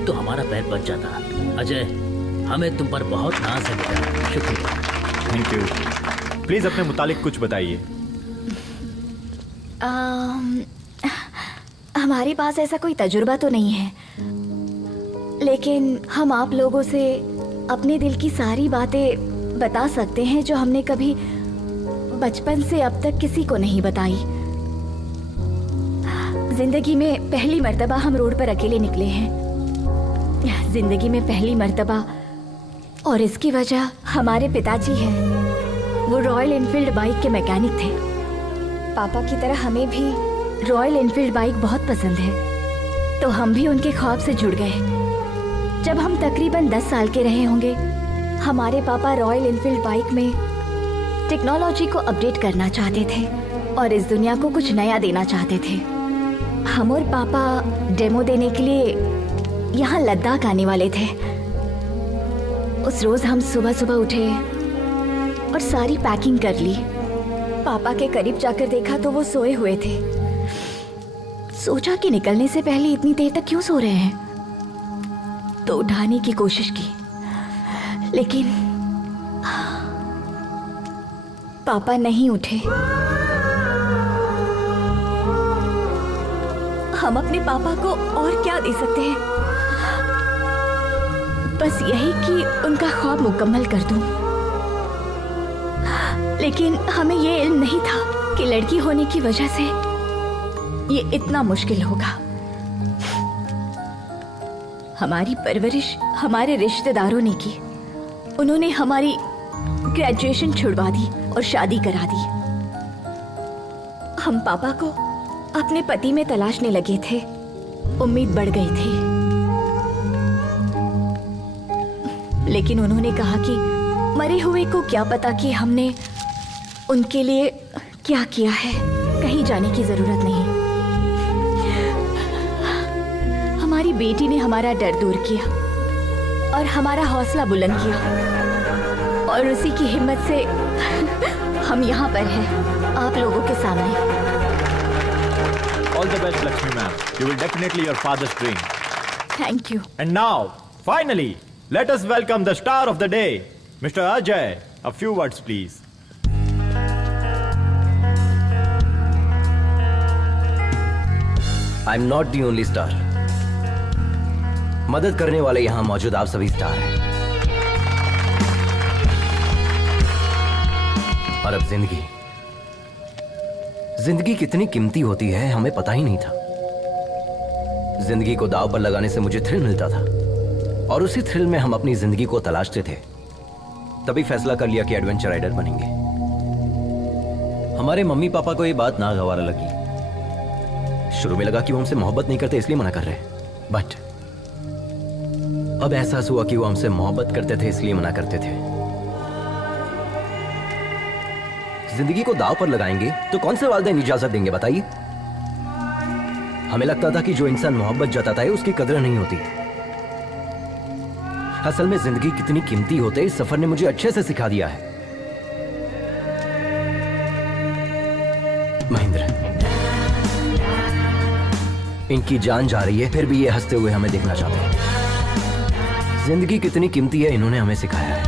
तो हमारा पैर बच जाता। अजय, हमें तुम पर बहुत नाज है बेटा। शुक्रिया। Thank you. प्लीज अपने मुतालिक कुछ बताइए। हमारे पास ऐसा कोई तजुर्बा तो नहीं है, लेकिन हम आप लोगों से अपने दिल की सारी बातें बता सकते हैं जो हमने कभी बचपन से अब तक किसी को नहीं बताई। जिंदगी में पहली मर्तबा हम रोड पर अकेले निकले हैं। जिंदगी में पहली मर्तबा, और इसकी वजह हमारे पिताजी हैं। वो रॉयल एनफील्ड बाइक के मैकेनिक थे। पापा की तरह हमें भी रॉयल एनफील्ड बाइक बहुत पसंद है, तो हम भी उनके ख्वाब से जुड़ गए। जब हम तकरीबन 10 साल के रहे होंगे, हमारे पापा रॉयल एनफील्ड बाइक में टेक्नोलॉजी को अपडेट करना चाहते थे और इस दुनिया को कुछ नया देना चाहते थे। हम और पापा डेमो देने के लिए यहाँ लद्दाख आने वाले थे। उस रोज हम सुबह सुबह उठे और सारी पैकिंग कर ली। पापा के करीब जाकर देखा तो वो सोए हुए थे। सोचा कि निकलने से पहले इतनी देर तक क्यों सो रहे हैं, तो उठाने की कोशिश की, लेकिन पापा नहीं उठे। हम अपने पापा को और क्या दे सकते हैं, बस यही कि उनका ख्वाब मुकम्मल कर दूं। लेकिन हमें ये इल्म नहीं था कि लड़की होने की वजह से ये इतना मुश्किल होगा। हमारी परवरिश हमारे रिश्तेदारों ने की। उन्होंने हमारी ग्रेजुएशन छुड़वा दी और शादी करा दी। हम पापा को अपने पति में तलाशने लगे थे। उम्मीद बढ़ गई थी, लेकिन उन्होंने कहा कि मरे हुए को क्या पता कि हमने उनके लिए क्या किया है। कहीं जाने की जरूरत नहीं। हमारी बेटी ने हमारा डर दूर किया और हमारा हौसला बुलंद किया, और उसी की हिम्मत से हम यहाँ पर हैं, आप लोगों के सामने। All the best, Lakshmi ma'am. You will definitely your father's dream. Thank you. And now, finally, let us welcome the star of the day, Mr. Ajay. A few words, please. I'm not the only star. मदद करने वाले यहां मौजूद आप सभी star हैं। और अब जिंदगी कितनी कीमती होती है हमें पता ही नहीं था। जिंदगी को दांव पर लगाने से मुझे थ्रिल मिलता था, और उसी थ्रिल में हम अपनी जिंदगी को तलाशते थे। तभी फैसला कर लिया कि एडवेंचर राइडर बनेंगे। हमारे मम्मी पापा को यह बात नागवार लगी। शुरू में लगा कि वो हमसे मोहब्बत नहीं करते इसलिए मना कर रहे, बट अब एहसास हुआ कि वो हमसे मोहब्बत करते थे इसलिए मना करते थे। जिंदगी को दांव पर लगाएंगे तो कौन से वालिदैन इजाजत देंगे बताइए। हमें लगता था कि जो इंसान मोहब्बत जताता है उसकी कदर नहीं होती। असल में जिंदगी कितनी कीमती होते इस सफर ने मुझे अच्छे से सिखा दिया है। महेंद्र, इनकी जान जा रही है फिर भी ये हंसते हुए हमें देखना चाहते हैं। जिंदगी कितनी कीमती है इन्होंने हमें सिखाया है,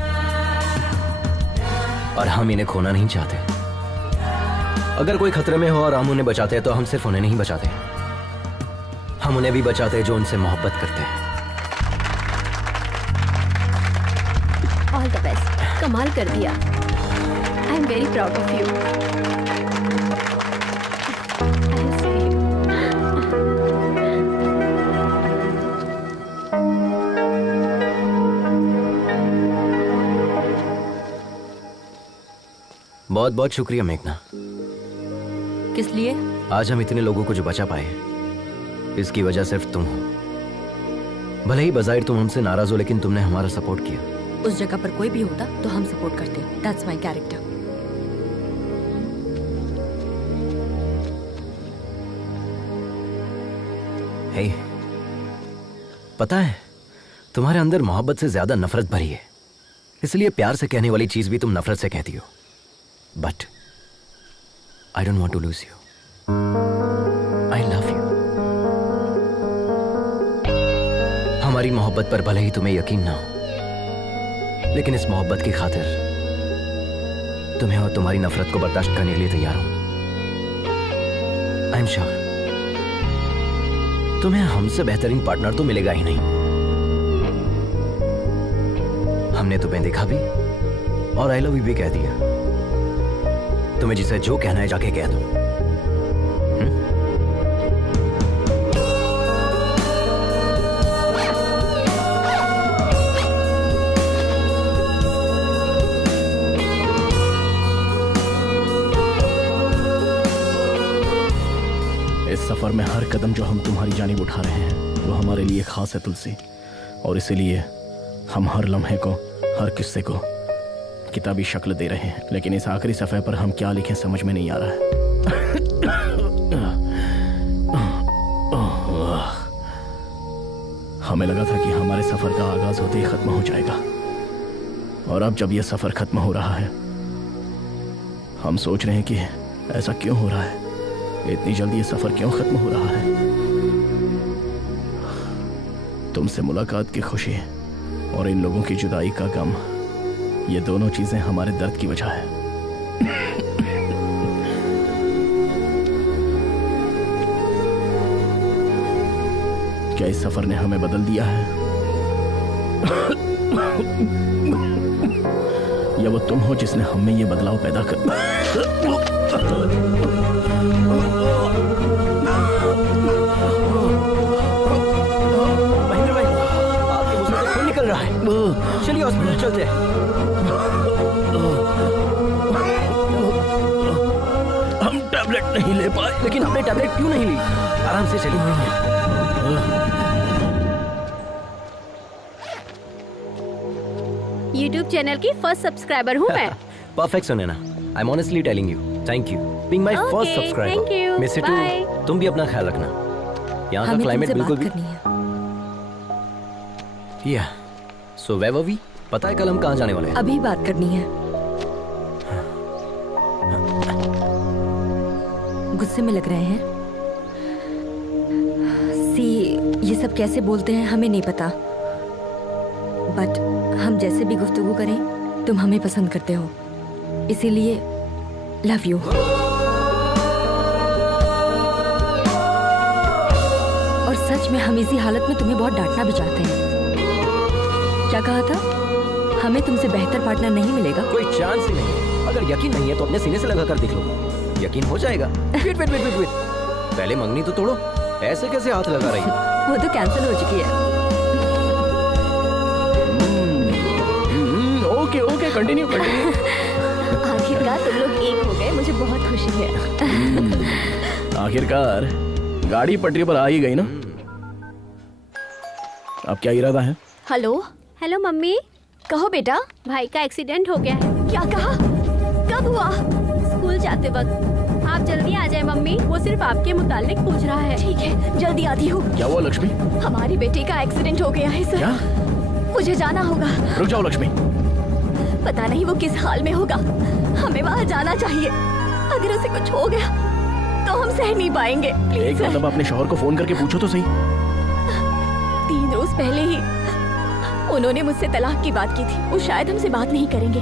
और हम इन्हें खोना नहीं चाहते। अगर कोई खतरे में हो और हम उन्हें बचाते हैं तो हम सिर्फ उन्हें नहीं बचाते, हम उन्हें भी बचाते हैं जो उनसे मोहब्बत करते हैं। ऑल द बेस्ट, कमाल कर दिया। I am very proud of you. बहुत बहुत शुक्रिया मेघना। किस लिए? आज हम इतने लोगों को जो बचा पाए हैं, इसकी वजह सिर्फ तुम हो। भले ही बज़ाहिर तुम हमसे नाराज हो, लेकिन तुमने हमारा सपोर्ट किया। उस जगह पर कोई भी होता तो हम सपोर्ट करते। That's my character. हे, पता है तुम्हारे अंदर मोहब्बत से ज्यादा नफरत भरी है, इसलिए प्यार से कहने वाली चीज भी तुम नफरत से कहती हो। But I don't want to lose you. I love you. हमारी मोहब्बत पर भले ही तुम्हें यकीन ना हो, लेकिन इस मोहब्बत की खातिर तुम्हें और तुम्हारी नफरत को बर्दाश्त करने के लिए तैयार हूं। आई एम श्योर तुम्हें हमसे बेहतरीन पार्टनर तो मिलेगा ही नहीं। हमने तुम्हें देखा भी और आई लव यू भी कह दिया। तुम्हें जिसे जो कहना है जाके कह दो। इस सफर में हर कदम जो हम तुम्हारी जानिब उठा रहे हैं वो हमारे लिए खास है तुलसी, और इसीलिए हम हर लम्हे को, हर किस्से को किताबी शक्ल दे रहे हैं। लेकिन इस आखिरी सफ़े पर हम क्या लिखें समझ में नहीं आ रहा है। हमें लगा था कि हमारे सफर का आगाज होते ही खत्म हो जाएगा, और अब जब यह सफर खत्म हो रहा है हम सोच रहे हैं कि ऐसा क्यों हो रहा है, इतनी जल्दी ये सफर क्यों खत्म हो रहा है। तुमसे मुलाकात की खुशी और इन लोगों की जुदाई का गम, ये दोनों चीजें हमारे दर्द की वजह है। क्या इस सफर ने हमें बदल दिया है, या वो तुम हो जिसने हमें ये बदलाव पैदा कर। चलिए हॉस्पिटल चलते हैं। हम टैबलेट नहीं ले पाए। लेकिन हमने टैबलेट क्यों नहीं ली? आराम से चलिए। YouTube चैनल की फर्स्ट सब्सक्राइबर हूँ मैं। Perfect Sunaina, I am honestly telling you, thank you being my first subscriber. Miss too, तुम भी अपना ख्याल रखना। यहाँ का क्लाइमेट बिल्कुल भी या सो वेयर वर वी? पता है कल हम कहाँ जाने वाले हैं? अभी बात करनी है। गुस्से में लग रहे हैं। सी, ये सब कैसे बोलते हैं हमें नहीं पता, बट हम जैसे भी गुफ्तगू करें तुम हमें पसंद करते हो, इसीलिए लव यू। और सच में हम इसी हालत में तुम्हें बहुत डांटना भी चाहते हैं। क्या कहा था? हमें तुमसे बेहतर पार्टनर नहीं मिलेगा। कोई चांस ही नहीं है। अगर यकीन नहीं है तो अपने सीने से लगा कर देख लो, यकीन हो जाएगा। Wait wait wait wait wait, पहले मंगनी तो तोड़ो। ऐसे कैसे हाथ लगा रही? वो तो कैंसिल हो चुकी है। Okay okay, continue continue. आखिरकार तुम लोग एक हो गए, मुझे बहुत खुशी है। आखिरकार गाड़ी पटरी पर आ ही गई ना। अब क्या इरादा है? Hello hello mummy. कहो बेटा। भाई का एक्सीडेंट हो गया है। क्या कहा? कब हुआ? स्कूल जाते वक्त। आप जल्दी आ जाए मम्मी, वो सिर्फ आपके मुतालिक पूछ रहा है। ठीक है, जल्दी आती हूँ। क्या हुआ लक्ष्मी? हमारी बेटी का एक्सीडेंट हो गया है सर। क्या? मुझे जाना होगा। रुक जाओ लक्ष्मी। पता नहीं वो किस हाल में होगा, हमें वहाँ जाना चाहिए। अगर उसे कुछ हो गया तो हम सह नहीं पाएंगे। एक मतलब अपने शौहर को फोन करके पूछो तो सही। 3 रोज पहले ही उन्होंने मुझसे तलाक की बात की थी। वो शायद हमसे बात नहीं करेंगे।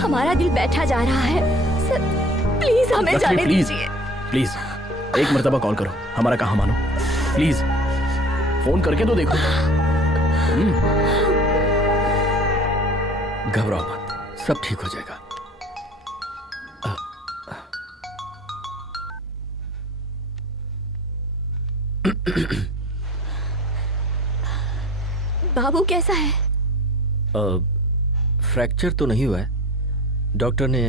हमारा दिल बैठा जा रहा है सर, प्लीज हमें जाने दीजिए। प्लीज एक मर्तबा कॉल करो, हमारा कहा मानो। प्लीज फोन करके तो देखो। घबराओ मत, सब ठीक हो जाएगा। बाबू कैसा है? फ्रैक्चर तो नहीं हुआ है, डॉक्टर ने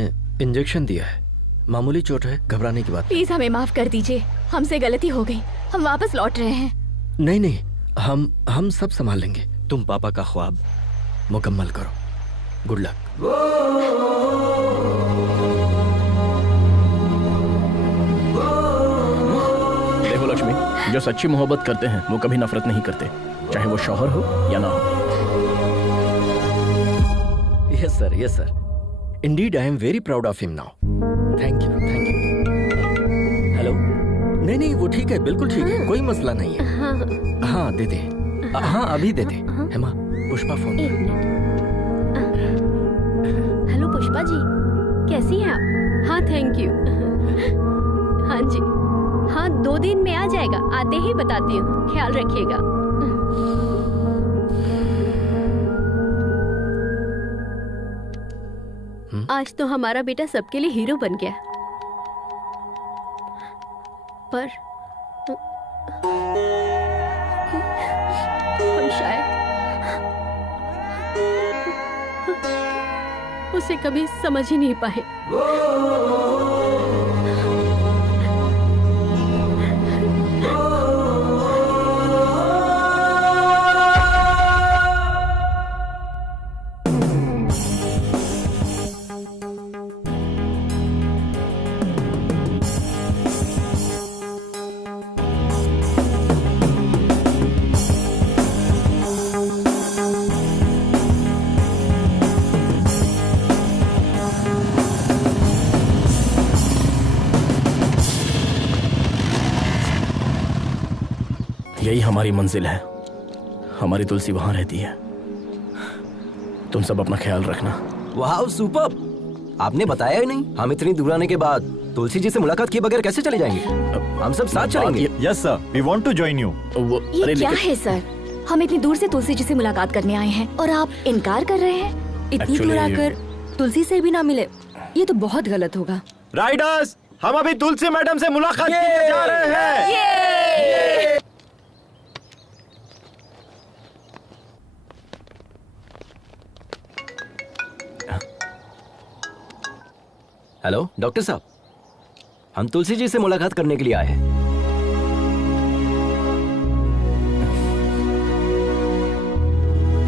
इंजेक्शन दिया है, मामूली चोट है, घबराने की बात प्लीज हमें माफ कर दीजिए, हमसे गलती हो गई, हम वापस लौट रहे हैं। नहीं नहीं, हम सब संभाल लेंगे। तुम पापा का ख्वाब मुकम्मल करो। Good luck. देखो लक्ष्मी, जो सच्ची मोहब्बत करते हैं वो कभी नफरत नहीं करते, चाहे वो शौहर हो या ना हो। Yes sir, yes sir. Indeed I am very proud of him now. Thank you, thank you. Hello? नहीं नहीं, वो ठीक है, बिल्कुल ठीक है, कोई मसला नहीं है। हाँ दे दे, हाँ अभी दे दे। हेमा, पुष्पा फोन। हेलो पुष्पा जी, कैसी हैं आप? हाँ थैंक यू। हाँ जी, हाँ 2 दिन में आ जाएगा, आते ही बताती हूँ, ख्याल रखिएगा। आज तो हमारा बेटा सबके लिए हीरो बन गया, पर हम शायद उसे कभी समझ ही नहीं पाए। यही हमारी मंजिल है, हमारी तुलसी वहां रहती है। तुम सब अपना ख्याल रखना। वाह सुपर, आपने बताया ही नहीं। हम इतनी दूर आने के बाद तुलसी जी से मुलाकात किए बगैर कैसे चले जाएंगे? हम सब साथ चलेंगे। Yes sir, we want to join you. ये क्या है सर, हम इतनी दूर से तुलसी जी से मुलाकात करने आए हैं और आप इनकार कर रहे हैं? इतनी दूर आकर तुलसी से भी ना मिले, ये तो बहुत गलत होगा। राइडर्स, हम अभी तुलसी मैडम से मुलाकात करने जा रहे हैं। हेलो डॉक्टर साहब, हम तुलसी जी से मुलाकात करने के लिए आए हैं।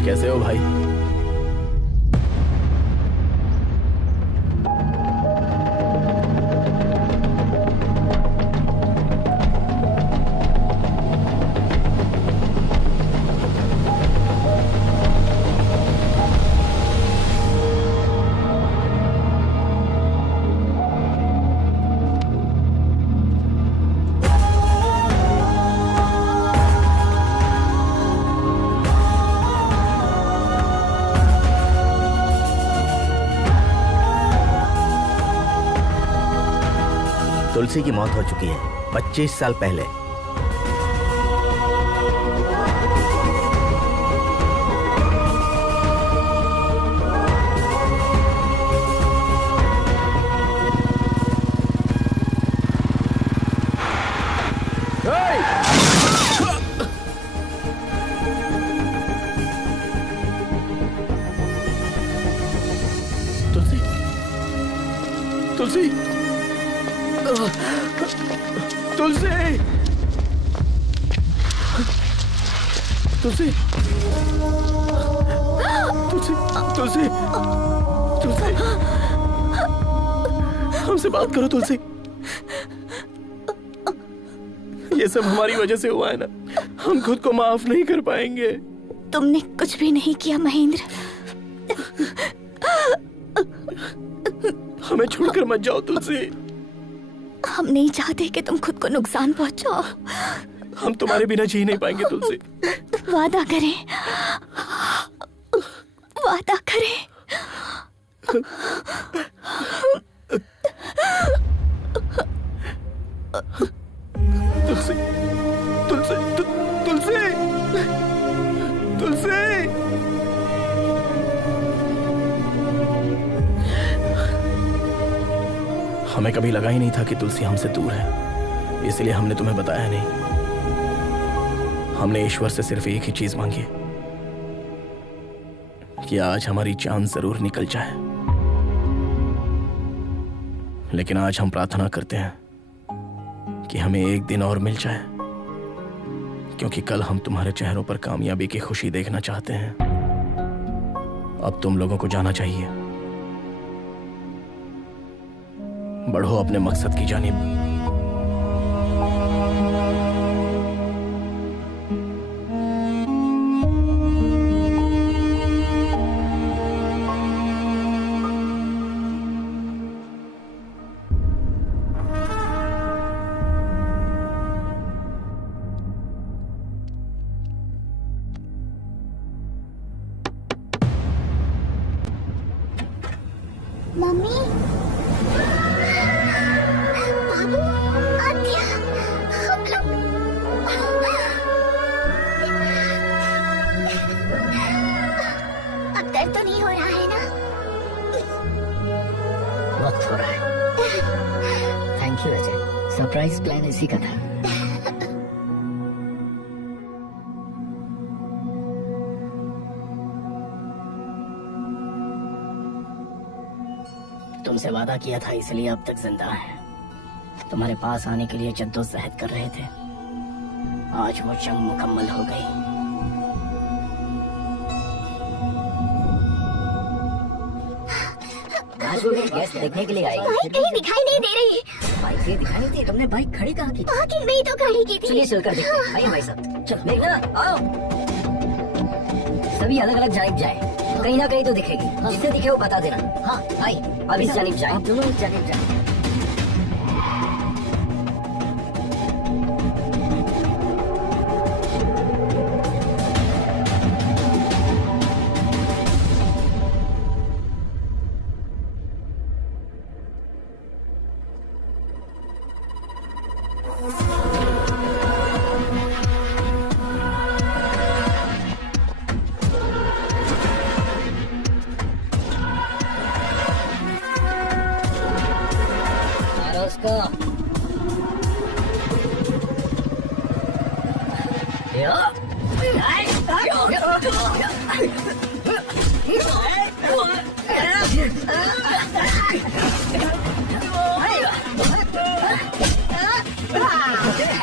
कैसे हो भाई? तुलसी की मौत हो चुकी है 25 साल पहले। तुलसी, तुलसी, तुलसी, तुलसी, तुलसी, तुलसी, तुलसी, हमसे बात करो तुलसी। ये सब हमारी वजह से हुआ है ना, हम खुद को माफ नहीं कर पाएंगे। तुमने कुछ भी नहीं किया महेंद्र, हमें छोड़कर मत जाओ तुलसी। हम नहीं चाहते कि तुम खुद को नुकसान पहुंचाओ। हम तुम्हारे बिना जी नहीं पाएंगे तुलसी। वादा करें, वादा करें। तुलसी, तुलसी, तुलसी, तुलसी। हमें कभी लगा ही नहीं था कि तुलसी हमसे दूर है, इसलिए हमने तुम्हें बताया नहीं। हमने ईश्वर से सिर्फ एक ही चीज मांगी कि आज हमारी जान जरूर निकल जाए। लेकिन आज हम प्रार्थना करते हैं कि हमें एक दिन और मिल जाए, क्योंकि कल हम तुम्हारे चेहरों पर कामयाबी की खुशी देखना चाहते हैं। अब तुम लोगों को जाना चाहिए। बढ़ो अपने मकसद की जानिब। मम्मी, बाबू, आत्या, हम लोग अब दर्द तो नहीं हो रहा है ना? वक्त हो रहा है। Thank you Ajay, surprise plan इसी का था। तुमसे वादा किया था, इसलिए अब तक जिंदा है। तुम्हारे पास आने के लिए जद्दोजहद कर रहे थे। आज वो जंग मुकम्मल हो गई। आज वो गैस देखने के लिए आई। बाइक कहीं दिखाई नहीं दे रही। बाइक कहीं दिखाई नहीं थी? तुमने बाइक खड़ी कहाँ की? पार्किंग में ही तो खड़ी की थी। चलिए चलकर देखते हैं। आइए भाई साहब, चलो देखना, आओ। सभी अलग अलग जानिब जाए, कहीं ना कहीं तो दिखेगी। जिसे दिखे वो बता देना। हाँ भाई, अब इस जानिब जाए। दोनों इस जानिब जाए।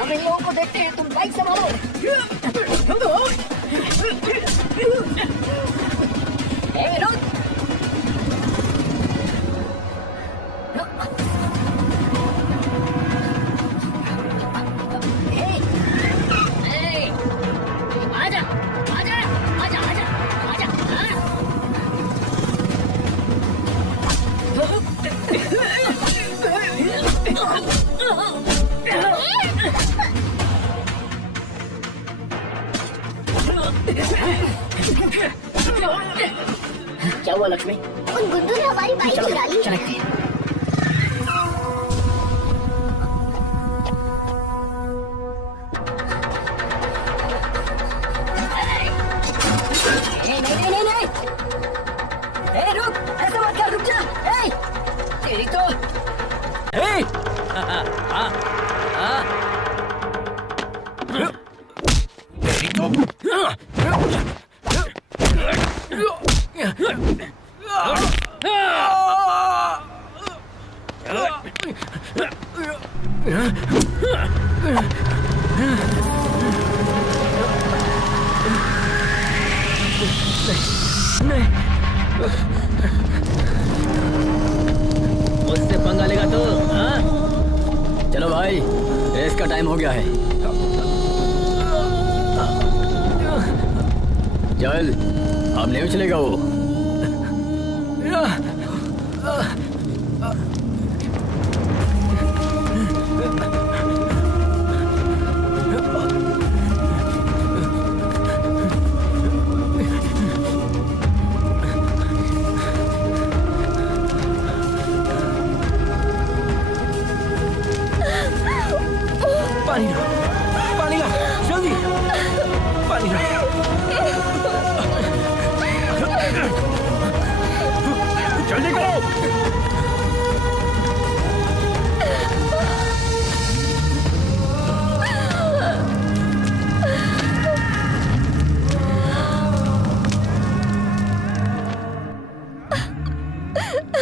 हम इन लोगों को देखते हैं, तुम बाइक संभालो। क्या हुआ लक्ष्मी? उन गुड्डू ने हमारी बाइक चुरा ली। चलते हैं। नहीं। ए, रुक, ऐसा मत कर, रुक जा। ए, तेरी तो। ए! तेरी तो। उससे पंगा लेगा तो? हाँ? चलो भाई, रेस का टाइम हो गया है। चल, अब नहीं उछलेगा वो। पानी ला, जल्दी पानी ला। जल्दी करो।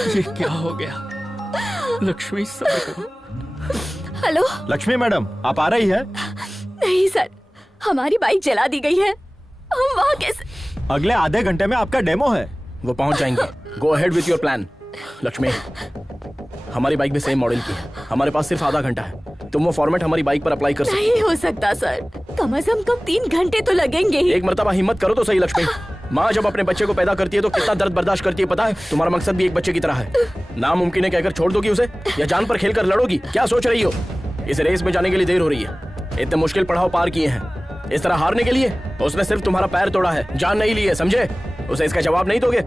ये क्या हो गया? लक्ष्मी सब्र करो। हेलो लक्ष्मी मैडम, आप आ रही है? नहीं सर, हमारी बाइक जला दी गई है। हम वहाँ कैसे? अगले आधे घंटे में आपका डेमो है। वो पहुंच जाएंगे। Go ahead with your plan. Lakshmi, हमारी बाइक भी सेम मॉडल की है। हमारे पास सिर्फ आधा घंटा है। तुम वो फॉर्मेट हमारी बाइक पर अप्लाई कर सकते नहीं हो सकता सर, कम से कम 3 घंटे तो लगेंगे ही। एक मर्तबा हिम्मत करो तो सही लक्ष्मी। माँ जब अपने बच्चे को पैदा करती है तो कितना दर्द बर्दाश्त करती है पता है? तुम्हारा मकसद भी एक बच्चे की तरह है। नामुमकिन है कहकर छोड़ दोगी उसे या जान पर खेलकर लड़ोगी? क्या सोच रही हो? इस रेस में जाने के लिए देर हो रही है। इतने मुश्किल पड़ाव पार किए हैं, इस तरह हारने के लिए? उसने सिर्फ तुम्हारा पैर तोड़ा है, जान नहीं ली है, समझे? उसे इसका जवाब नहीं दोगे?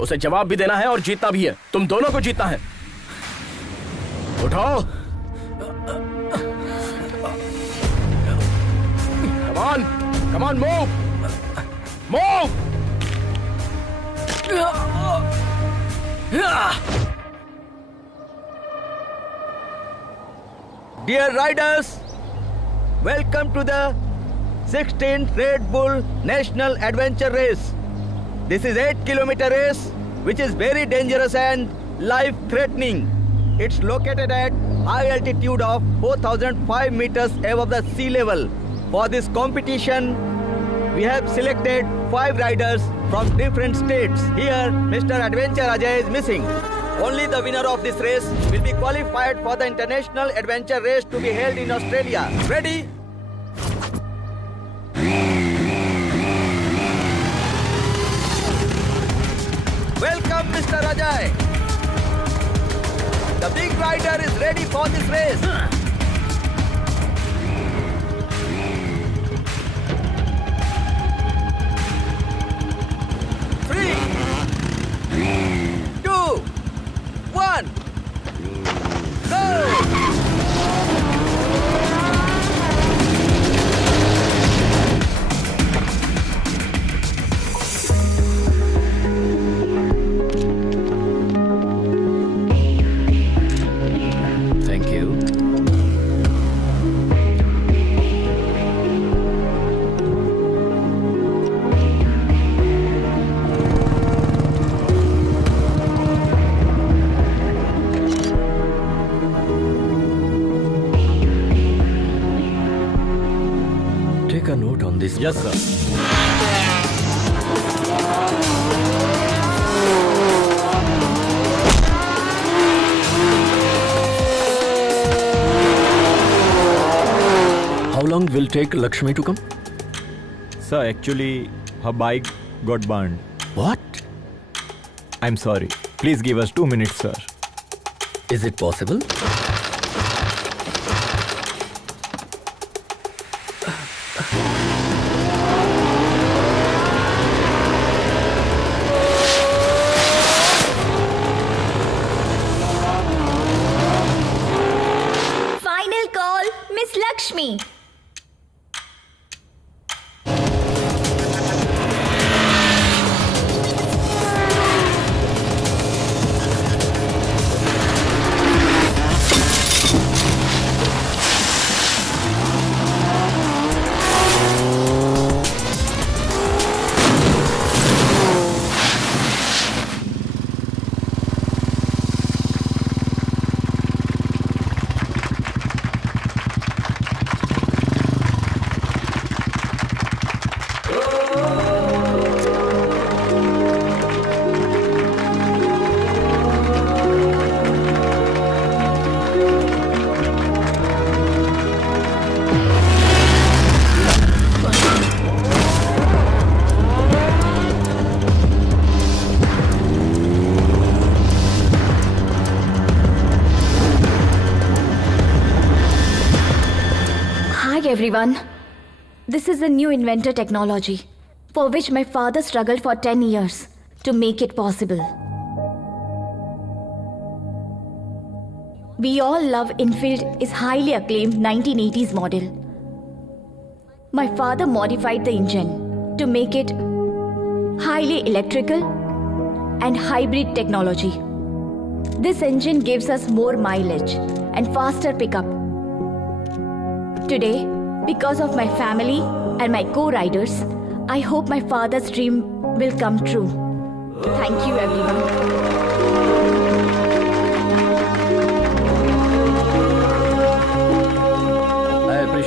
उसे जवाब भी देना है और जीतना भी है। तुम दोनों को जीतना है। उठाओ। Come on, move! Move! Dear riders, welcome to the 16th Red Bull National Adventure Race. This is 8-kilometer race which is very dangerous and life-threatening. It's located at high altitude of 4,005 meters above the sea level. For this competition, we have selected 5 riders from different states. Here, Mr. Adventure Ajay is missing. Only the winner of this race will be qualified for the International Adventure Race to be held in Australia. Ready? Welcome, Mr. Ajay. The big rider is ready for this race. 3, 2, 1, go! Thank you. Take a note on this. Yes, sir. How long will take Lakshmi to come? Sir, actually, her bike got burned. What? I'm sorry. Please give us 2 minutes, sir. Is it possible? Final call, Miss Lakshmi. Everyone, this is a new inventor technology for which my father struggled for 10 years to make it possible. We all love Enfield is highly acclaimed 1980s model. My father modified the engine to make it highly electrical and hybrid technology. This engine gives us more mileage and faster pickup. Today, because of my family and my co-riders, I hope my father's dream will come true. Thank you, everyone.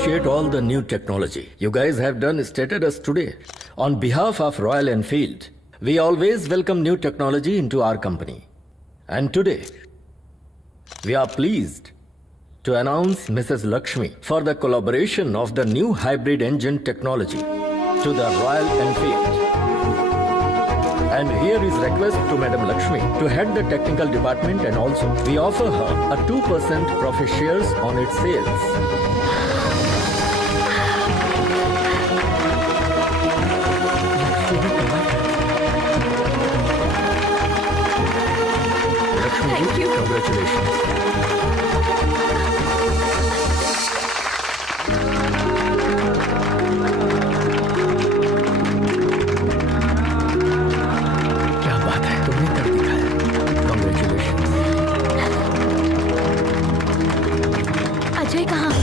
appreciate all the new technology you guys have done stated us today. On behalf of Royal Enfield, we always welcome new technology into our company. And today, we are pleased to announce Mrs. Lakshmi for the collaboration of the new hybrid engine technology to the Royal Enfield. And here is request to Madam Lakshmi to head the technical department, and also we offer her a 2% profit shares on its sales. Thank you. Congratulations. क्या बात है, तुमने कर दिखाया। Congratulations. Ajay कहाँ?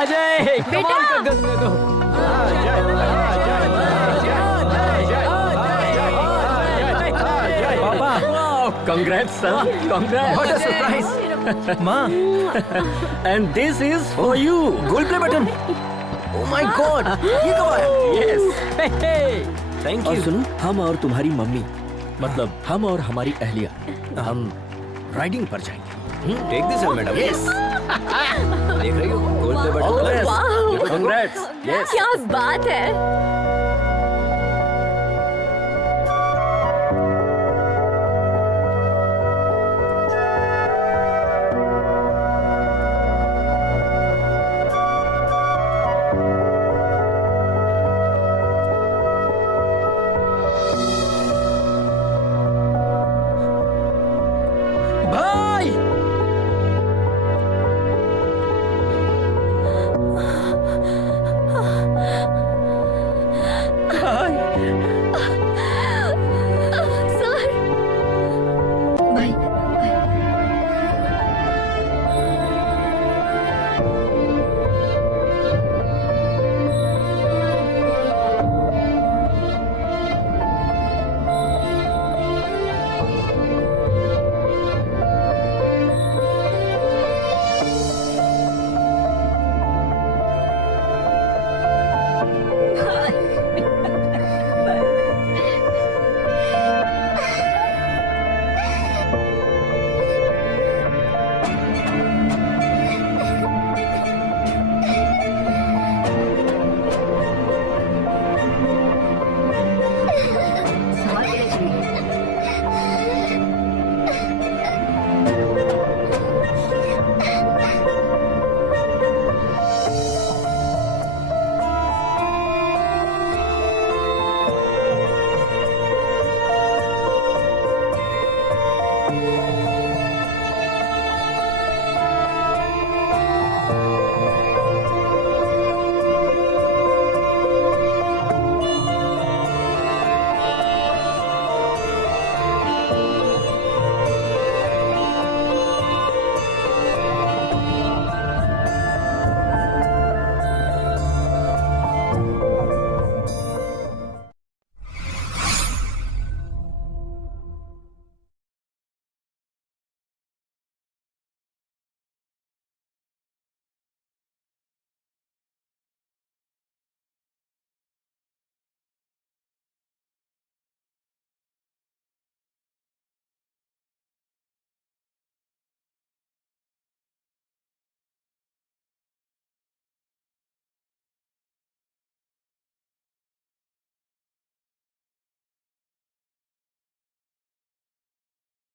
Ajay Congrats, son. Congrats. What a surprise. माँ, And this is for you. Goal play button. Oh my God, ये कब आया? Yes. Thank और you. सुनो, हम और तुम्हारी मम्मी, मतलब हम और हमारी अहलिया, हम राइडिंग पर जाएंगे। Take this madam. Yes. देख रही हो gold play All the button. best. वाह Congrats. Yes. क्या बात है।